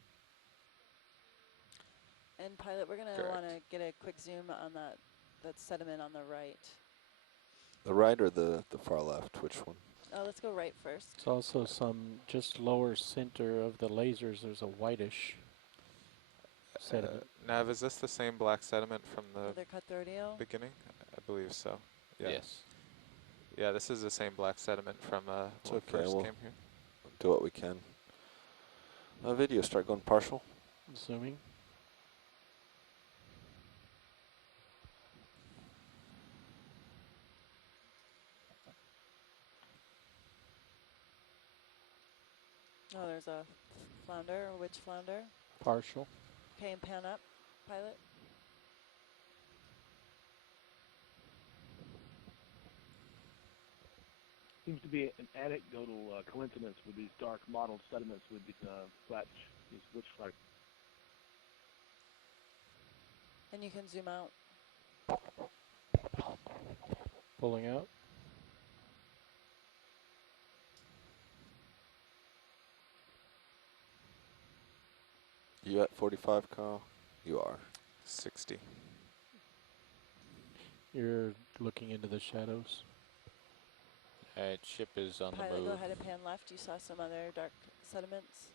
And pilot, we're going to want to get a quick zoom on that sediment on the right. The right or the far left? Which one? Oh, let's go right first. It's also some just lower center of the lasers. There's a whitish sediment. Nav, is this the same black sediment from the Another cut 30L? beginning? I believe so. Yeah. Yes. Yeah, this is the same black sediment from when we first came here. Do what we can. Video, start going partial. Zooming. Oh, there's a flounder, a witch flounder. Partial. Okay, and pan up, pilot. Seems to be an anecdotal coincidence with these dark mottled sediments with these these witch flags. And you can zoom out. Pulling out. You at 45, Kyle? You are. 60. You're looking into the shadows. Alright, ship is on Pilot, the move. go ahead and pan left. You saw some other dark sediments.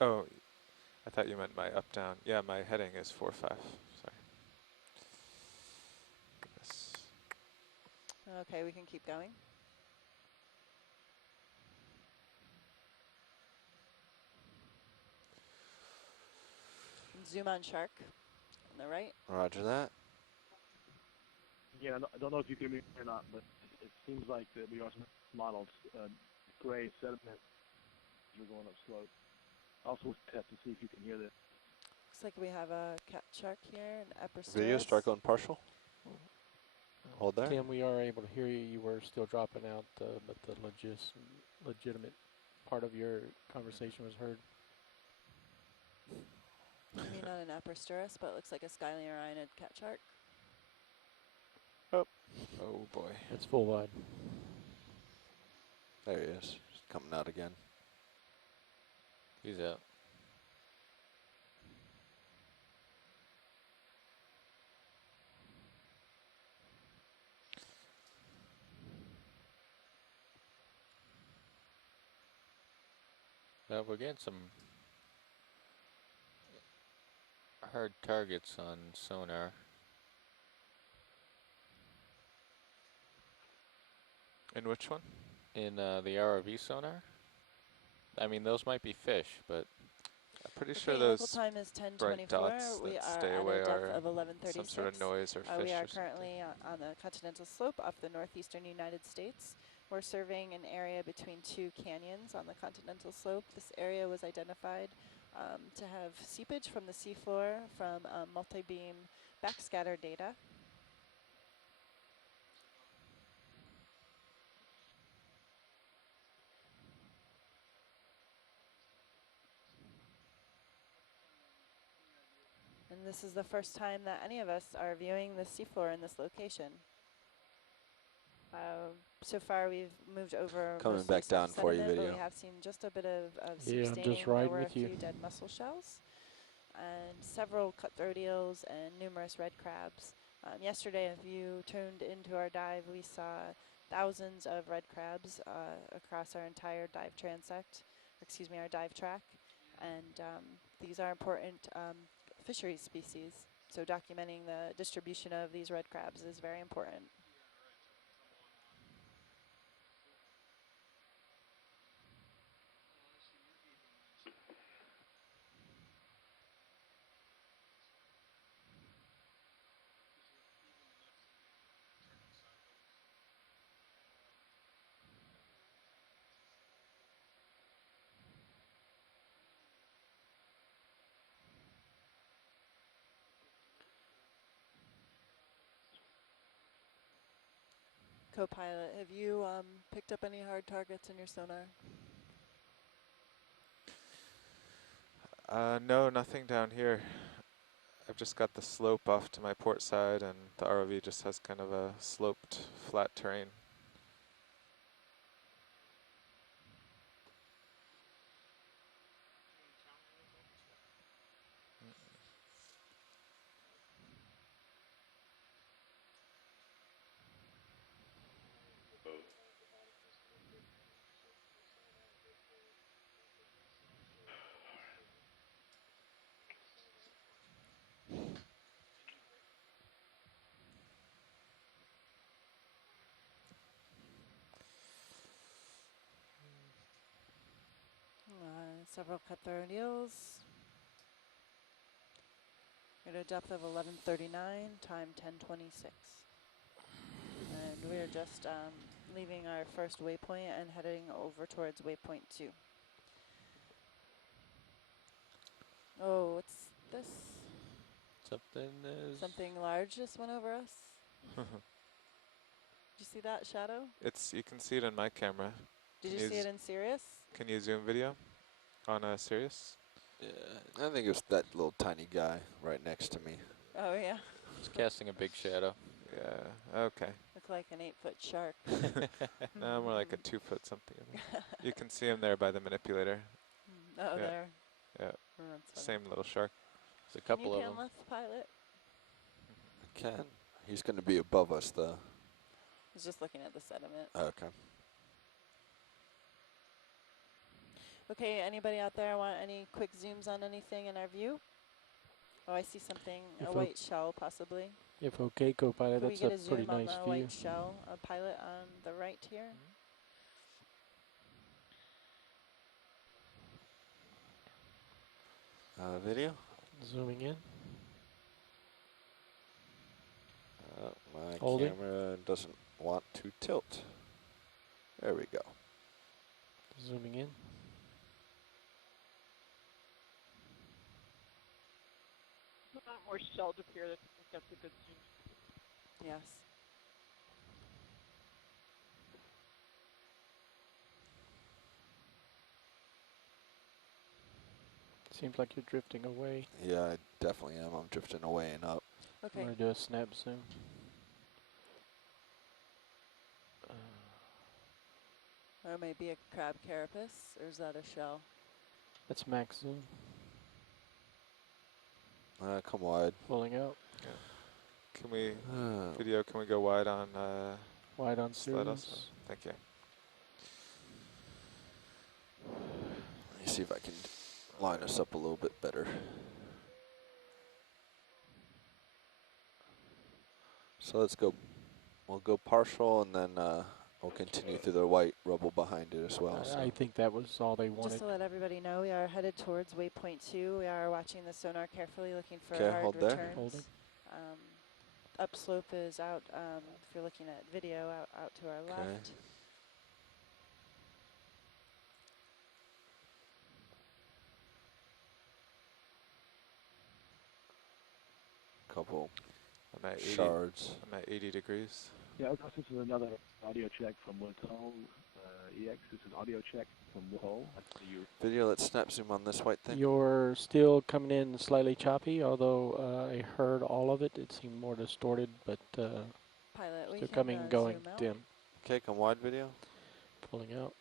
Oh, I thought you meant my up-down. Yeah, my heading is 4-5. Sorry. Goodness. Okay, we can keep going. And zoom on shark on the right. Roger that. Yeah, I don't know if you can hear me or not, but it seems like that we are some mottled gray sediment. We're going up slope. Also test to see if you can hear this. Looks like we have a cat shark here, an Video, Episteris. start going partial. Hold there. Tim, we are able to hear you. You were still dropping out, but the legitimate part of your conversation was heard. I mean, not an Episteris, but it looks like a Skyline-Rhinid cat shark. Oh boy. It's full wide. There he is. He's coming out again. He's out. We're getting some hard targets on sonar. In which one? In the ROV sonar. I mean, those might be fish, but pretty sure Okay, local those time is bright 10:24. dots We that are stay at away a depth are of some 1136. sort of noise or We fish are or something. currently on the continental slope off the northeastern United States. We're surveying an area between two canyons on the continental slope. This area was identified to have seepage from the seafloor from multi-beam backscatter data. And this is the first time that any of us are viewing the seafloor in this location. So far we've moved over Coming mostly back down soft for you, sediment, but we video. have seen just a bit of seep Yeah, I'm staining. just There riding were a with you. few dead mussel shells and several cutthroat eels and numerous red crabs. Yesterday, if you tuned into our dive, we saw thousands of red crabs across our entire dive transect, excuse me, our dive track. And these are important fisheries species. So documenting the distribution of these red crabs is very important. Co-pilot, have you picked up any hard targets in your sonar? No, nothing down here. I've just got the slope off to my port side, and the ROV just has kind of a sloped, flat terrain. Several cutthroat eels. At a depth of 1139, time 1026. And we're just leaving our first waypoint and heading over towards waypoint 2. Oh, what's this? Something large just went over us. Did you see that shadow? You can see it in my camera. Did you see it in Sirius? Can you zoom video on a Sirius? Yeah, I think it was that little tiny guy right next to me. Oh yeah. It's casting a big shadow. Yeah, okay. Look like an 8-foot shark. No, more like a 2-foot something. You can see him there by the manipulator. Oh, yeah. there. Yeah. Oh, that's funny. Same little shark. There's a couple Can of you them. pan left, pilot? I can. He's going to be above us, though. I was just looking at the sediment. Okay. Okay, anybody out there want any quick zooms on anything in our view? Oh, I see something, a white shell possibly. If okay, co-pilot, Can we that's get a a pretty zoom on nice the view. white shell, a pilot on the right here? Video? Zooming in. My Holding. camera doesn't want to tilt. There we go. Zooming in. More shell appear. I think that's a good zoom. Yes. Seems like you're drifting away. Yeah, I definitely am. I'm drifting away and up. Okay. I'm going to do a snap zoom. Or maybe a crab carapace, or is that a shell? That's max zoom. Come wide. Pulling out. Yeah. Can we, video, can we go wide on wide on sled Sirius. also? Thank you. Let me see if I can line us up a little bit better. So let's go, we'll go partial and then We'll continue through the white rubble behind it as well. I think that was all they wanted. Just to let everybody know, we are headed towards waypoint 2. We are watching the sonar carefully, looking for Okay, hard hold there. returns. Holding. Upslope is out, if you're looking at video, out to our left. Couple I'm at 80, shards. I'm at 80 degrees. Yeah, this is another audio check from Woodhull. EX, this is audio check from Woodhull. Video, let's snap zoom on this white thing. You're still coming in slightly choppy, although I heard all of it. It seemed more distorted, but Pilot, we still can coming, going, zoom out. dim. Okay, come wide video. Pulling out.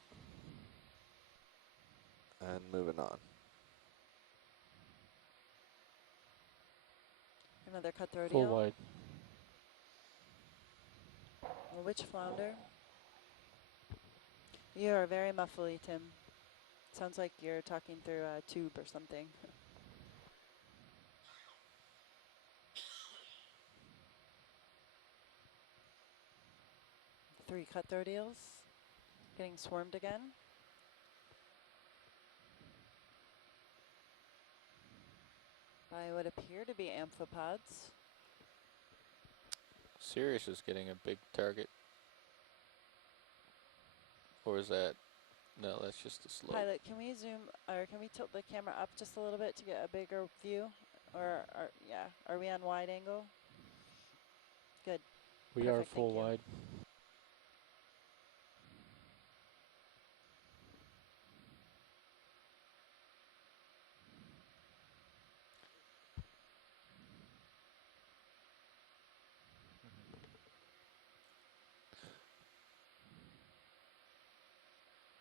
And moving on. Another cutthroat Full eel. wide. A witch flounder. You are very muffly, Tim. Sounds like you're talking through a tube or something. 3 cutthroat eels. Getting swarmed again. By what appear to be amphipods. Sirius is getting a big target. Or is that, no, that's just a slope. Pilot, can we zoom, or can we tilt the camera up just a little bit to get a bigger view? Or, yeah, are we on wide angle? Good. We Perfect, are full thank you. wide.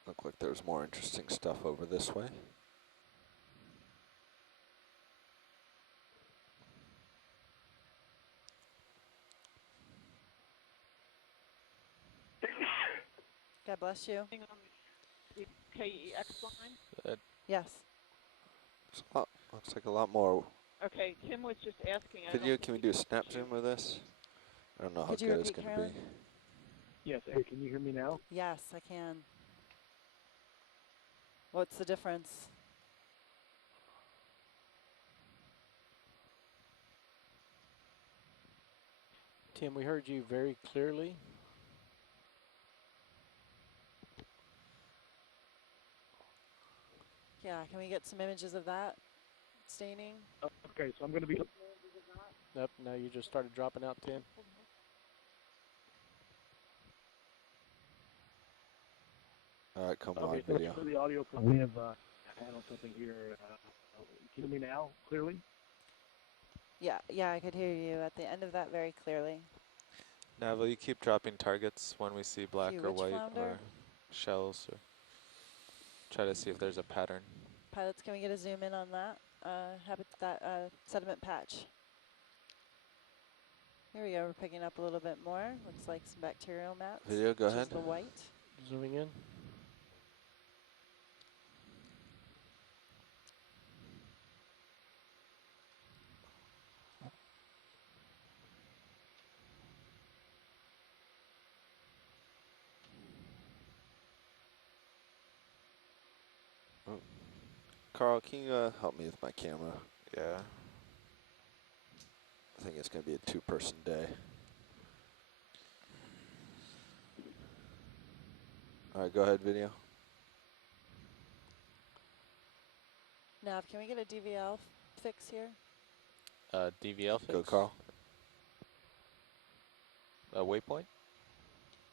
Looked like there was more interesting stuff over this way. God bless you. On the KEX line? Yes. Looks like a lot more. Okay, Tim was just asking. Video, can we do a snap zoom with this? I don't know how Could you good it's repeat, going to be. Yes, Eric, can you hear me now? Yes, I can. What's the difference? Tim, we heard you very clearly. Yeah, can we get some images of that staining? Okay, so I'm going to be... Nope, now you just started dropping out, Tim. All right, come Okay, on, so video. for the audio, we have handled something here. Can you hear me now clearly? Yeah, I could hear you at the end of that very clearly. Nav, will you keep dropping targets when we see black You or witch white flounder? or shells, or try to see if there's a pattern? Pilots, can we get a zoom in on that sediment patch? Here we go, we're picking up a little bit more. Looks like some bacterial mats. Video, go which ahead. is the white. Zooming in. Oh. Carl, can you help me with my camera? Yeah. I think it's going to be a 2-person day. All right, go ahead, video. Nav, can we get a DVL fix here? DVL fix? Go, Carl. A waypoint?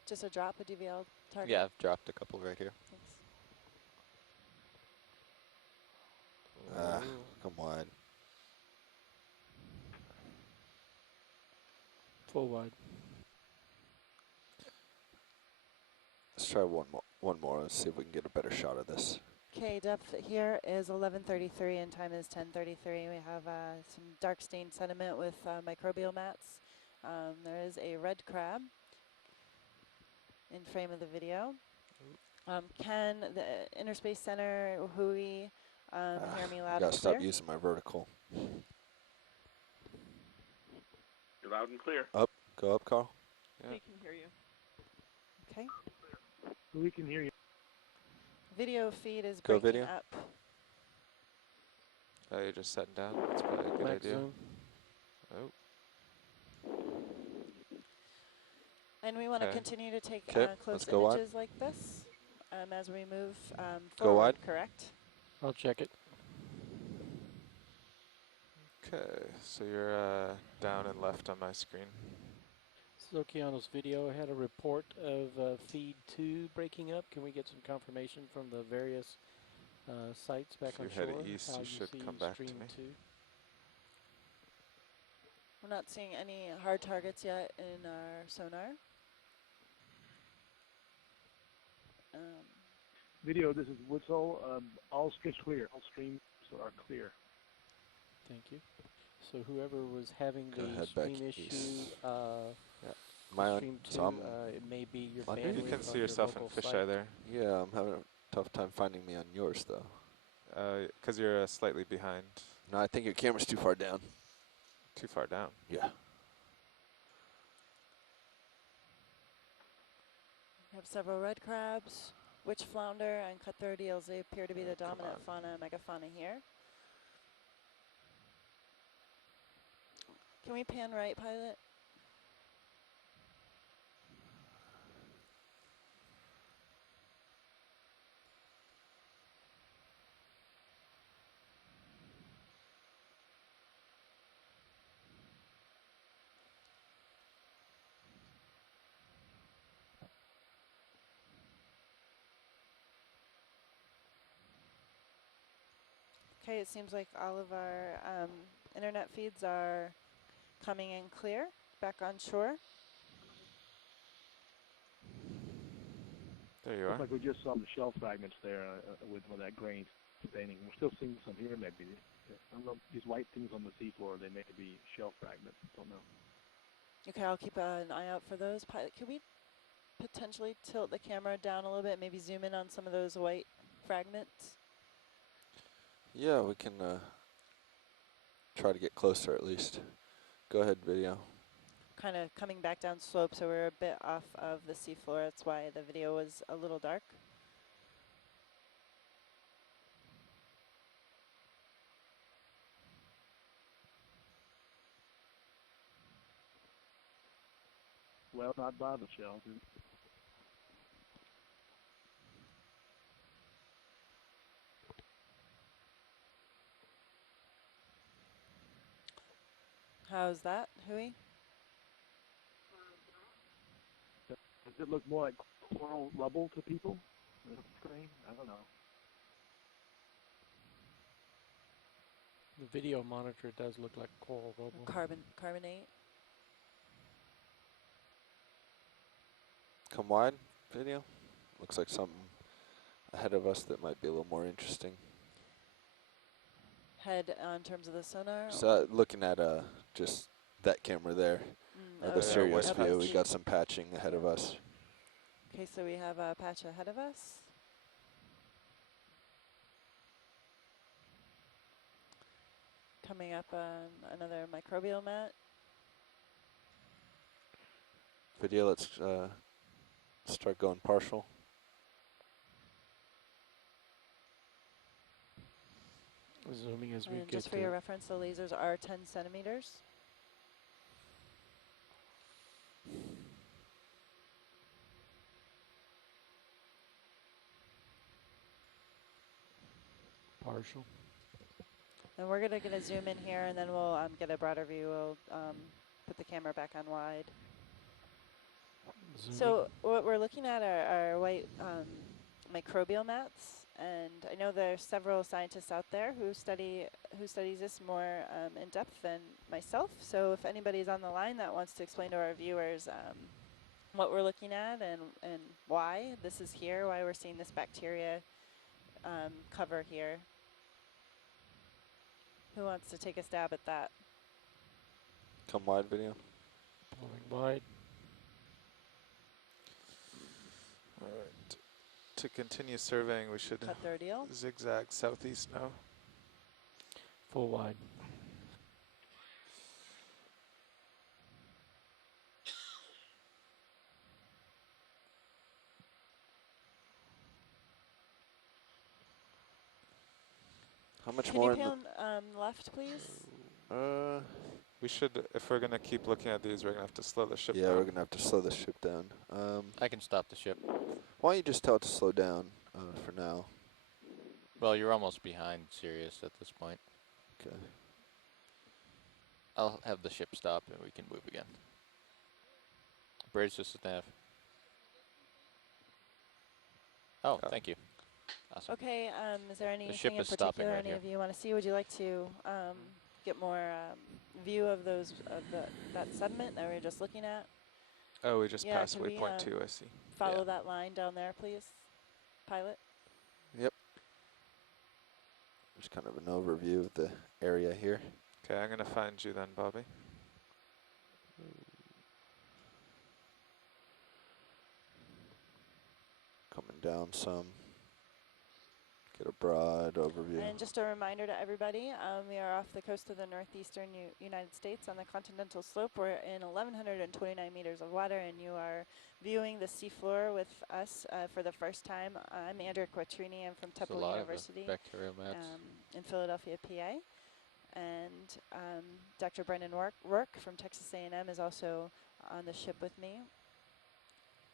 Just a drop, a DVL target? Yeah, I've dropped a couple right here. Thanks. Ah, come on. Full wide. Let's try one more. Let's see if we can get a better shot of this. Okay, depth here is 1133 and time is 1033. We have some dark stained sediment with microbial mats. There is a red crab in frame of the video. Can the Interspace Center, Hui, hear me loud and Gotta stop clear? using my vertical. You're loud and clear. Up. Go up, Carl. He can hear you. Okay. We can hear you. Video feed is Go breaking video. up. Oh, you're just setting down? That's probably a good Max idea. zoom. Oh, And we want to okay. continue to take 'Kay, let's close go wide. images like this as we move Go forward, wide. correct? I'll check it. Okay, so you're down and left on my screen. This is Okeanos video. I had a report of feed 2 breaking up. Can we get some confirmation from the various sites back If on you head shore? east, How you you should see come back to stream me. 2? We're not seeing any hard targets yet in our sonar. Video, this is Woodsell. All streams clear. All streams are clear. Thank you. So whoever was having Gonna the head back stream issue, east. the Am I on? stream 2, So I'm it may be your under? bandwidth You can on see your yourself in local fisheye site. there. Yeah, I'm having a tough time finding me on yours though. Because you're slightly behind. No, I think your camera's too far down. Too far down. Yeah. We have several red crabs, witch flounder, and cut-throat eels. They appear to be the Come dominant on. fauna, megafauna here. Can we pan right, pilot? Okay, it seems like all of our internet feeds are coming in clear, back on shore. There you Looks are. like we just saw the shell fragments there with that grain staining. We're still seeing some here, maybe. I don't know, these white things on the seafloor, they may be shell fragments. Don't know. Okay, I'll keep an eye out for those. Pilot, could we potentially tilt the camera down a little bit, maybe zoom in on some of those white fragments? Yeah, we can try to get closer at least. Go ahead, video. Kind of coming back down slope, so we're a bit off of the seafloor. That's why the video was a little dark. Well, not by the shells. How's that, Hui? Does it look more like coral rubble to people? Screen? I don't know. The video monitor does look like coral rubble. Carbonate. Come wide, video. Looks like something ahead of us that might be a little more interesting. Head in terms of the sonar? So looking at just that camera there, the okay. serious west view, we patch. got some patching ahead of us. Okay, so we have a patch ahead of us. Coming up on another microbial mat. Video, let's start going partial. Zooming as we And get just for to your it. reference, the lasers are 10 centimeters. Partial. And we're gonna zoom in here, and then we'll get a broader view. We'll put the camera back on wide. Zooming. So what we're looking at are white microbial mats, and I know there's several scientists out there who studies this more in depth than myself. So if anybody's on the line that wants to explain to our viewers what we're looking at and why this is here, why we're seeing this bacteria cover here. Who wants to take a stab at that? Come wide, video. Blowing wide. All right. To continue surveying, we should Cut their deal. zigzag southeast now. Full wide. How much Can more you in the... pan left, please? We should, if we're going to keep looking at these, we're going to have to slow the ship Yeah, down. we're going to have to slow the ship down. I can stop the ship. Why don't you just tell it to slow down for now? Well, you're almost behind Sirius at this point. Okay. I'll have the ship stop and we can move again. Bridge to nav. Oh, thank you. Awesome. Okay, is there The ship anything in is stopping particular right any here. of you want to see? Would you like to get more view of that sediment that we were just looking at? Oh, we just Yeah, passed could we waypoint 2, I see. follow that line down there, please, pilot? Yep. Just kind of an overview of the area here. Okay, I'm going to find you then, Bobby. Coming down some. Get a broad overview. And just a reminder to everybody, we are off the coast of the northeastern United States on the continental slope. We're in 1,129 meters of water, and you are viewing the seafloor with us for the first time. I'm Andrea Quattrini. I'm from Temple University in Philadelphia, PA. And Dr. Brendan Rourke from Texas A&M is also on the ship with me.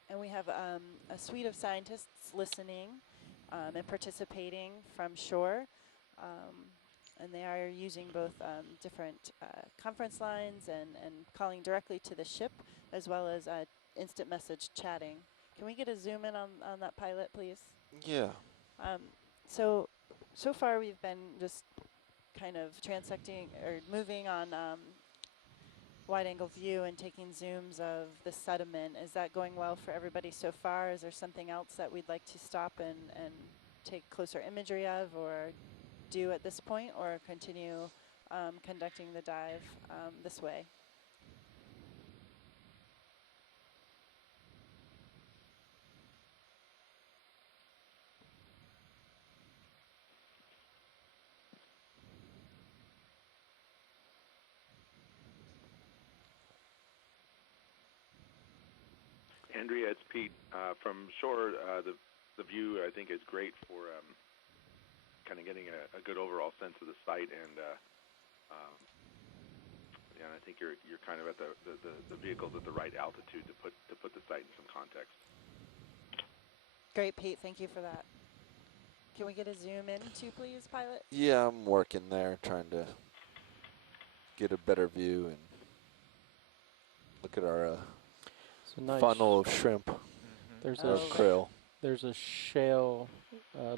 And we have a suite of scientists listening and participating from shore. And they are using both different conference lines and calling directly to the ship, as well as instant message chatting. Can we get a zoom in on that pilot, please? Yeah. So far we've been just kind of transecting or moving on wide angle view and taking zooms of the sediment. Is that going well for everybody so far? Is there something else that we'd like to stop and take closer imagery of or do at this point, or continue conducting the dive this way? Andrea, it's Pete. From shore, the view, I think, is great for kind of getting a good overall sense of the site, and I think you're kind of at the vehicle's at the right altitude to put the site in some context. Great, Pete. Thank you for that. Can we get a zoom in too, please, pilot? Yeah, I'm working there, trying to get a better view and look at our nice funnel of shrimp. There's krill. There's a shell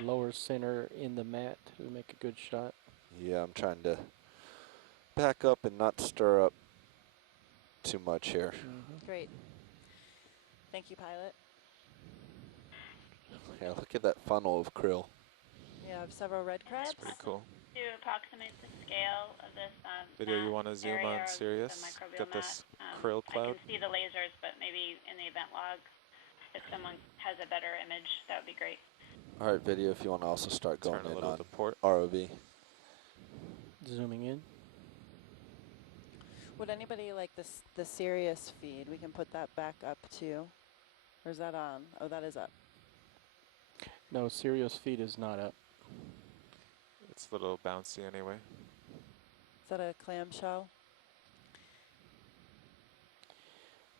lower center in the mat to make a good shot. Yeah, I'm trying to back up and not stir up too much here. Great. Thank you, pilot. Yeah, look at that funnel of krill. We have several red crabs. Pretty cool. To approximate the scale of this Video, you want to zoom on Sirius? Get this krill cloud? I can see the lasers, but maybe in the event log, if someone has a better image, that would be great. All right, video, if you want to also start going Turn a in little on to port. ROV. Zooming in. Would anybody like the Sirius feed? We can put that back up too. Or is that on? Oh, that is up. No, Sirius feed is not up. It's a little bouncy anyway. Is that a clamshell?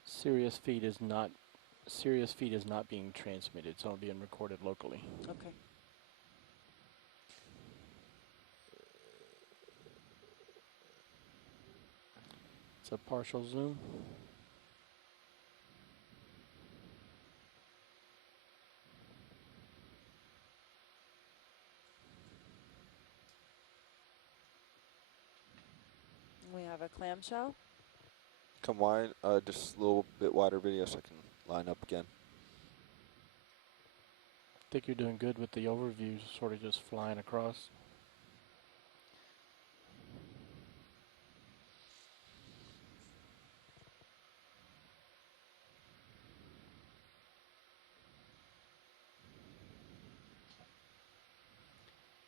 Sirius feed is not being transmitted. It's all being recorded locally. Okay. It's a partial zoom. We have a clamshell. Come wide, just a little bit wider video so I can line up again. I think you're doing good with the overview, sort of just flying across.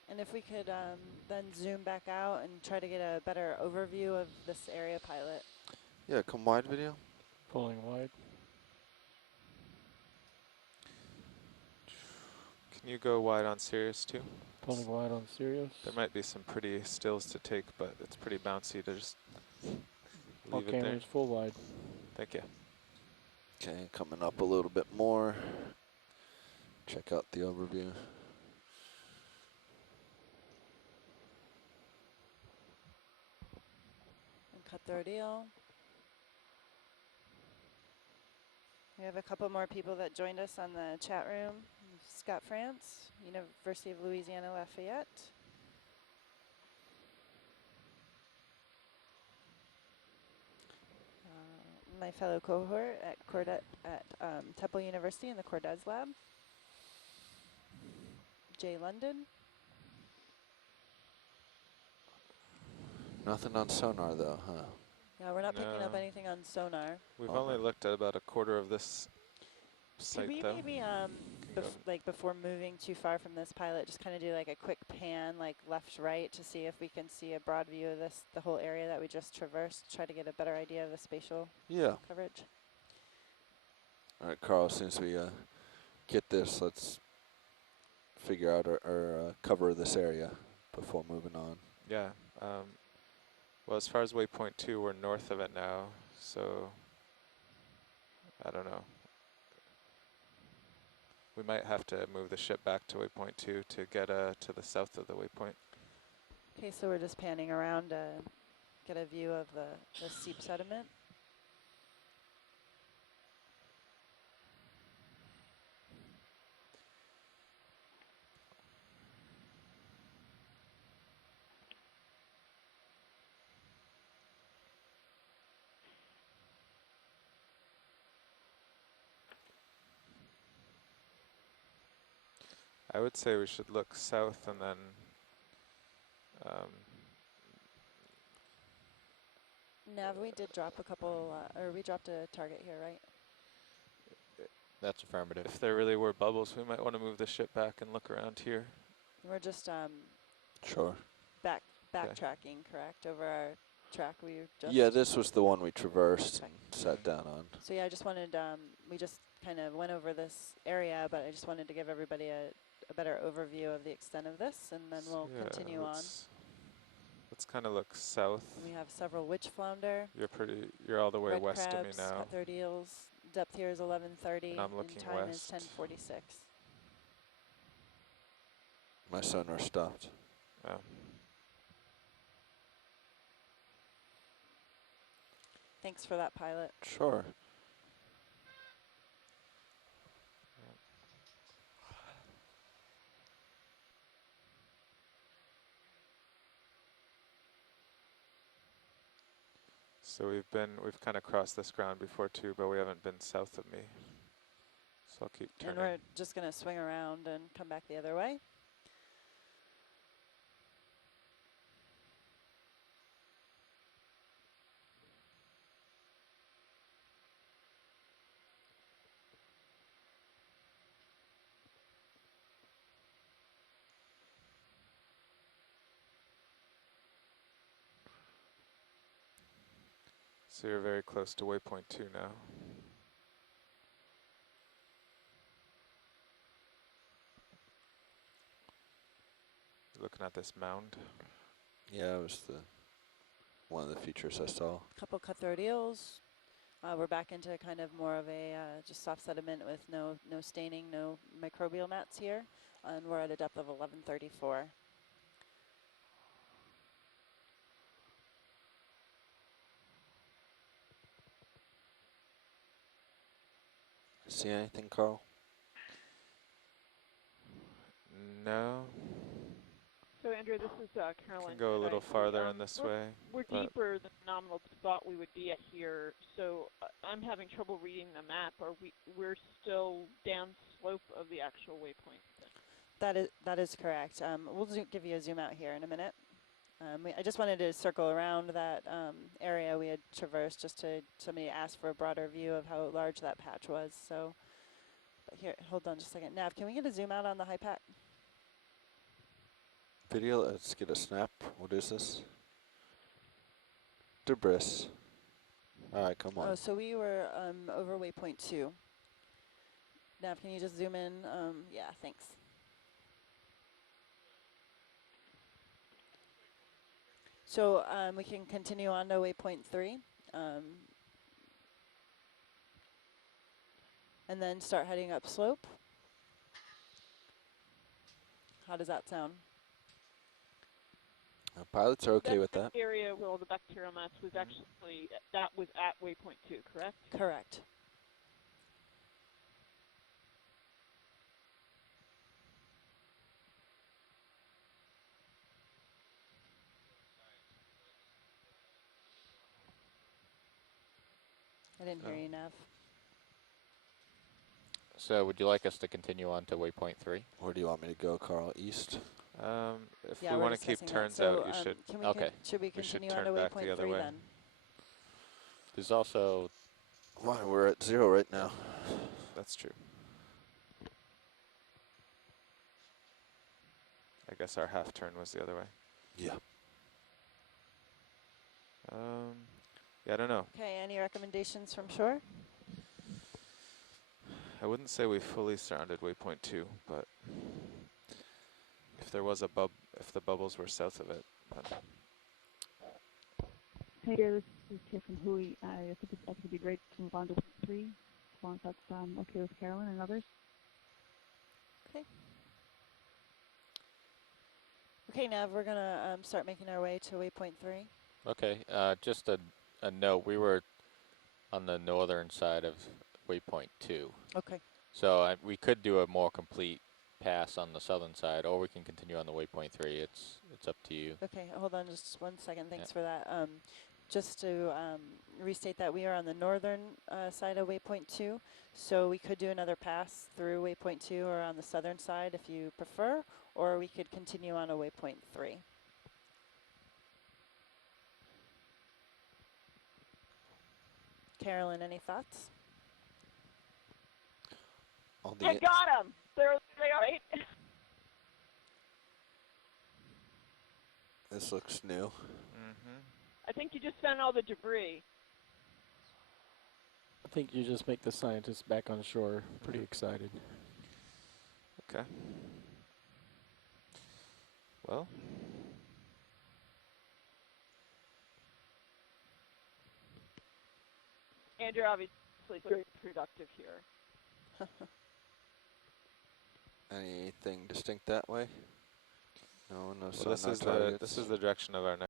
And if we could then zoom back out and try to get a better overview of this area, pilot. Yeah, come wide video. Pulling wide. Can you go wide on Sirius too? Pulling wide on Sirius. There might be some pretty stills to take, but it's pretty bouncy to just All leave it there. cameras full wide. Thank you. Okay, coming up a little bit more. Check out the overview. And cut their deal. We have a couple more people that joined us on the chat room. Scott France, University of Louisiana Lafayette. My fellow cohort at Temple University in the Cordes lab. Jay London. Nothing on sonar though, huh? Yeah, we're not picking up No. anything on sonar. We've Oh. only looked at about a quarter of this Could site we though. maybe, before moving too far from this pilot, just kind of do like a quick pan, like left, right, to see if we can see a broad view of the whole area that we just traversed, try to get a better idea of the spatial coverage. All right, Carl, as soon as we get this, let's figure out or cover this area before moving on. Yeah. Well, as far as waypoint 2, we're north of it now, so I don't know. We might have to move the ship back to waypoint 2 to get to the south of the waypoint. Okay, so we're just panning around to get a view of the Seep sediment. I would say we should look south and then Nav, we did drop a couple, or we dropped a target here, right? That's affirmative. if there really were bubbles, we might want to move the ship back and look around here. We're just Sure. backtracking, correct, over our track we just... Yeah, this was the one we traversed Okay. and sat down on. So yeah, I just wanted, we just kind of went over this area, but I just wanted to give everybody a better overview of the extent of this, and then we'll continue on. Let's kind of look south. And we have several witch flounder. You're all the way red west crabs, of me now. cut their deals. Depth here is 1130, And I'm looking and time west. is 1046. My sonar stopped. Oh. Thanks for that, pilot. Sure. So we've kind of crossed this ground before too, but we haven't been south of me. So I'll keep turning. And we're just going to swing around and come back the other way. So you're very close to waypoint 2 now. Looking at this mound. Yeah, it was one of the features I saw. Couple cutthroat eels. We're back into kind of more of a just soft sediment with no staining, no microbial mats here, and we're at a depth of 1134. See anything, Carl? No. So Andrew, this is Caroline. Can go a little farther in this way. We're deeper than nominal thought we would be at here, so I'm having trouble reading the map. We're still downslope of the actual waypoint then? That is correct. We'll give you a zoom out here in a minute. I just wanted to circle around that area we had traversed just to somebody asked for a broader view of how large that patch was. So, but here, hold on just a second. Nav, can we get a zoom out on the high pack? Video, let's get a snap. What is this? Debris. All right, come on. Oh, so we were over waypoint 2. Nav, can you just zoom in? Yeah, thanks. So we can continue on to waypoint 3. And then start heading up slope. How does that sound? Pilots are okay with that. Area where all the bacterial mass was actually, that was at waypoint 2, correct? Correct. I didn't hear you, Nav. So would you like us to continue on to waypoint 3? Or do you want me to go, Carl, east? If Yeah, we we're want to keep discussing that. turns So, out, you should. Can we Okay. should we We should continue on turn to back the waypoint other 3 way. then? There's also, Why, we're at 0 right now. That's true. I guess our half turn was the other way. Yeah. Yeah, I don't know. Okay, any recommendations from shore? I wouldn't say we fully surrounded waypoint 2, but if there was a if the bubbles were south of it, then Hey there, this is Tiff from Hui. I think it'd be great to move on to point 3, as long as that's okay with Carolyn and others. Okay. Okay, Nav, we're gonna start making our way to waypoint 3. okay, just a note, we were on the northern side of waypoint 2. Okay. So we could do a more complete pass on the southern side, or we can continue on the waypoint 3. It's up to you. Okay, hold on just 1 second. Thanks for that. Just to restate that we are on the northern side of waypoint 2, so we could do another pass through waypoint 2 or on the southern side if you prefer, or we could continue on to waypoint 3. Carolyn, any thoughts? I got them. There they are, right? This looks new. I think you just found all the debris. I think you just make the scientists back on shore pretty excited. okay. Well, And you're obviously very productive here. Anything distinct that way? No, no well sun, this no is targets. the direction of our next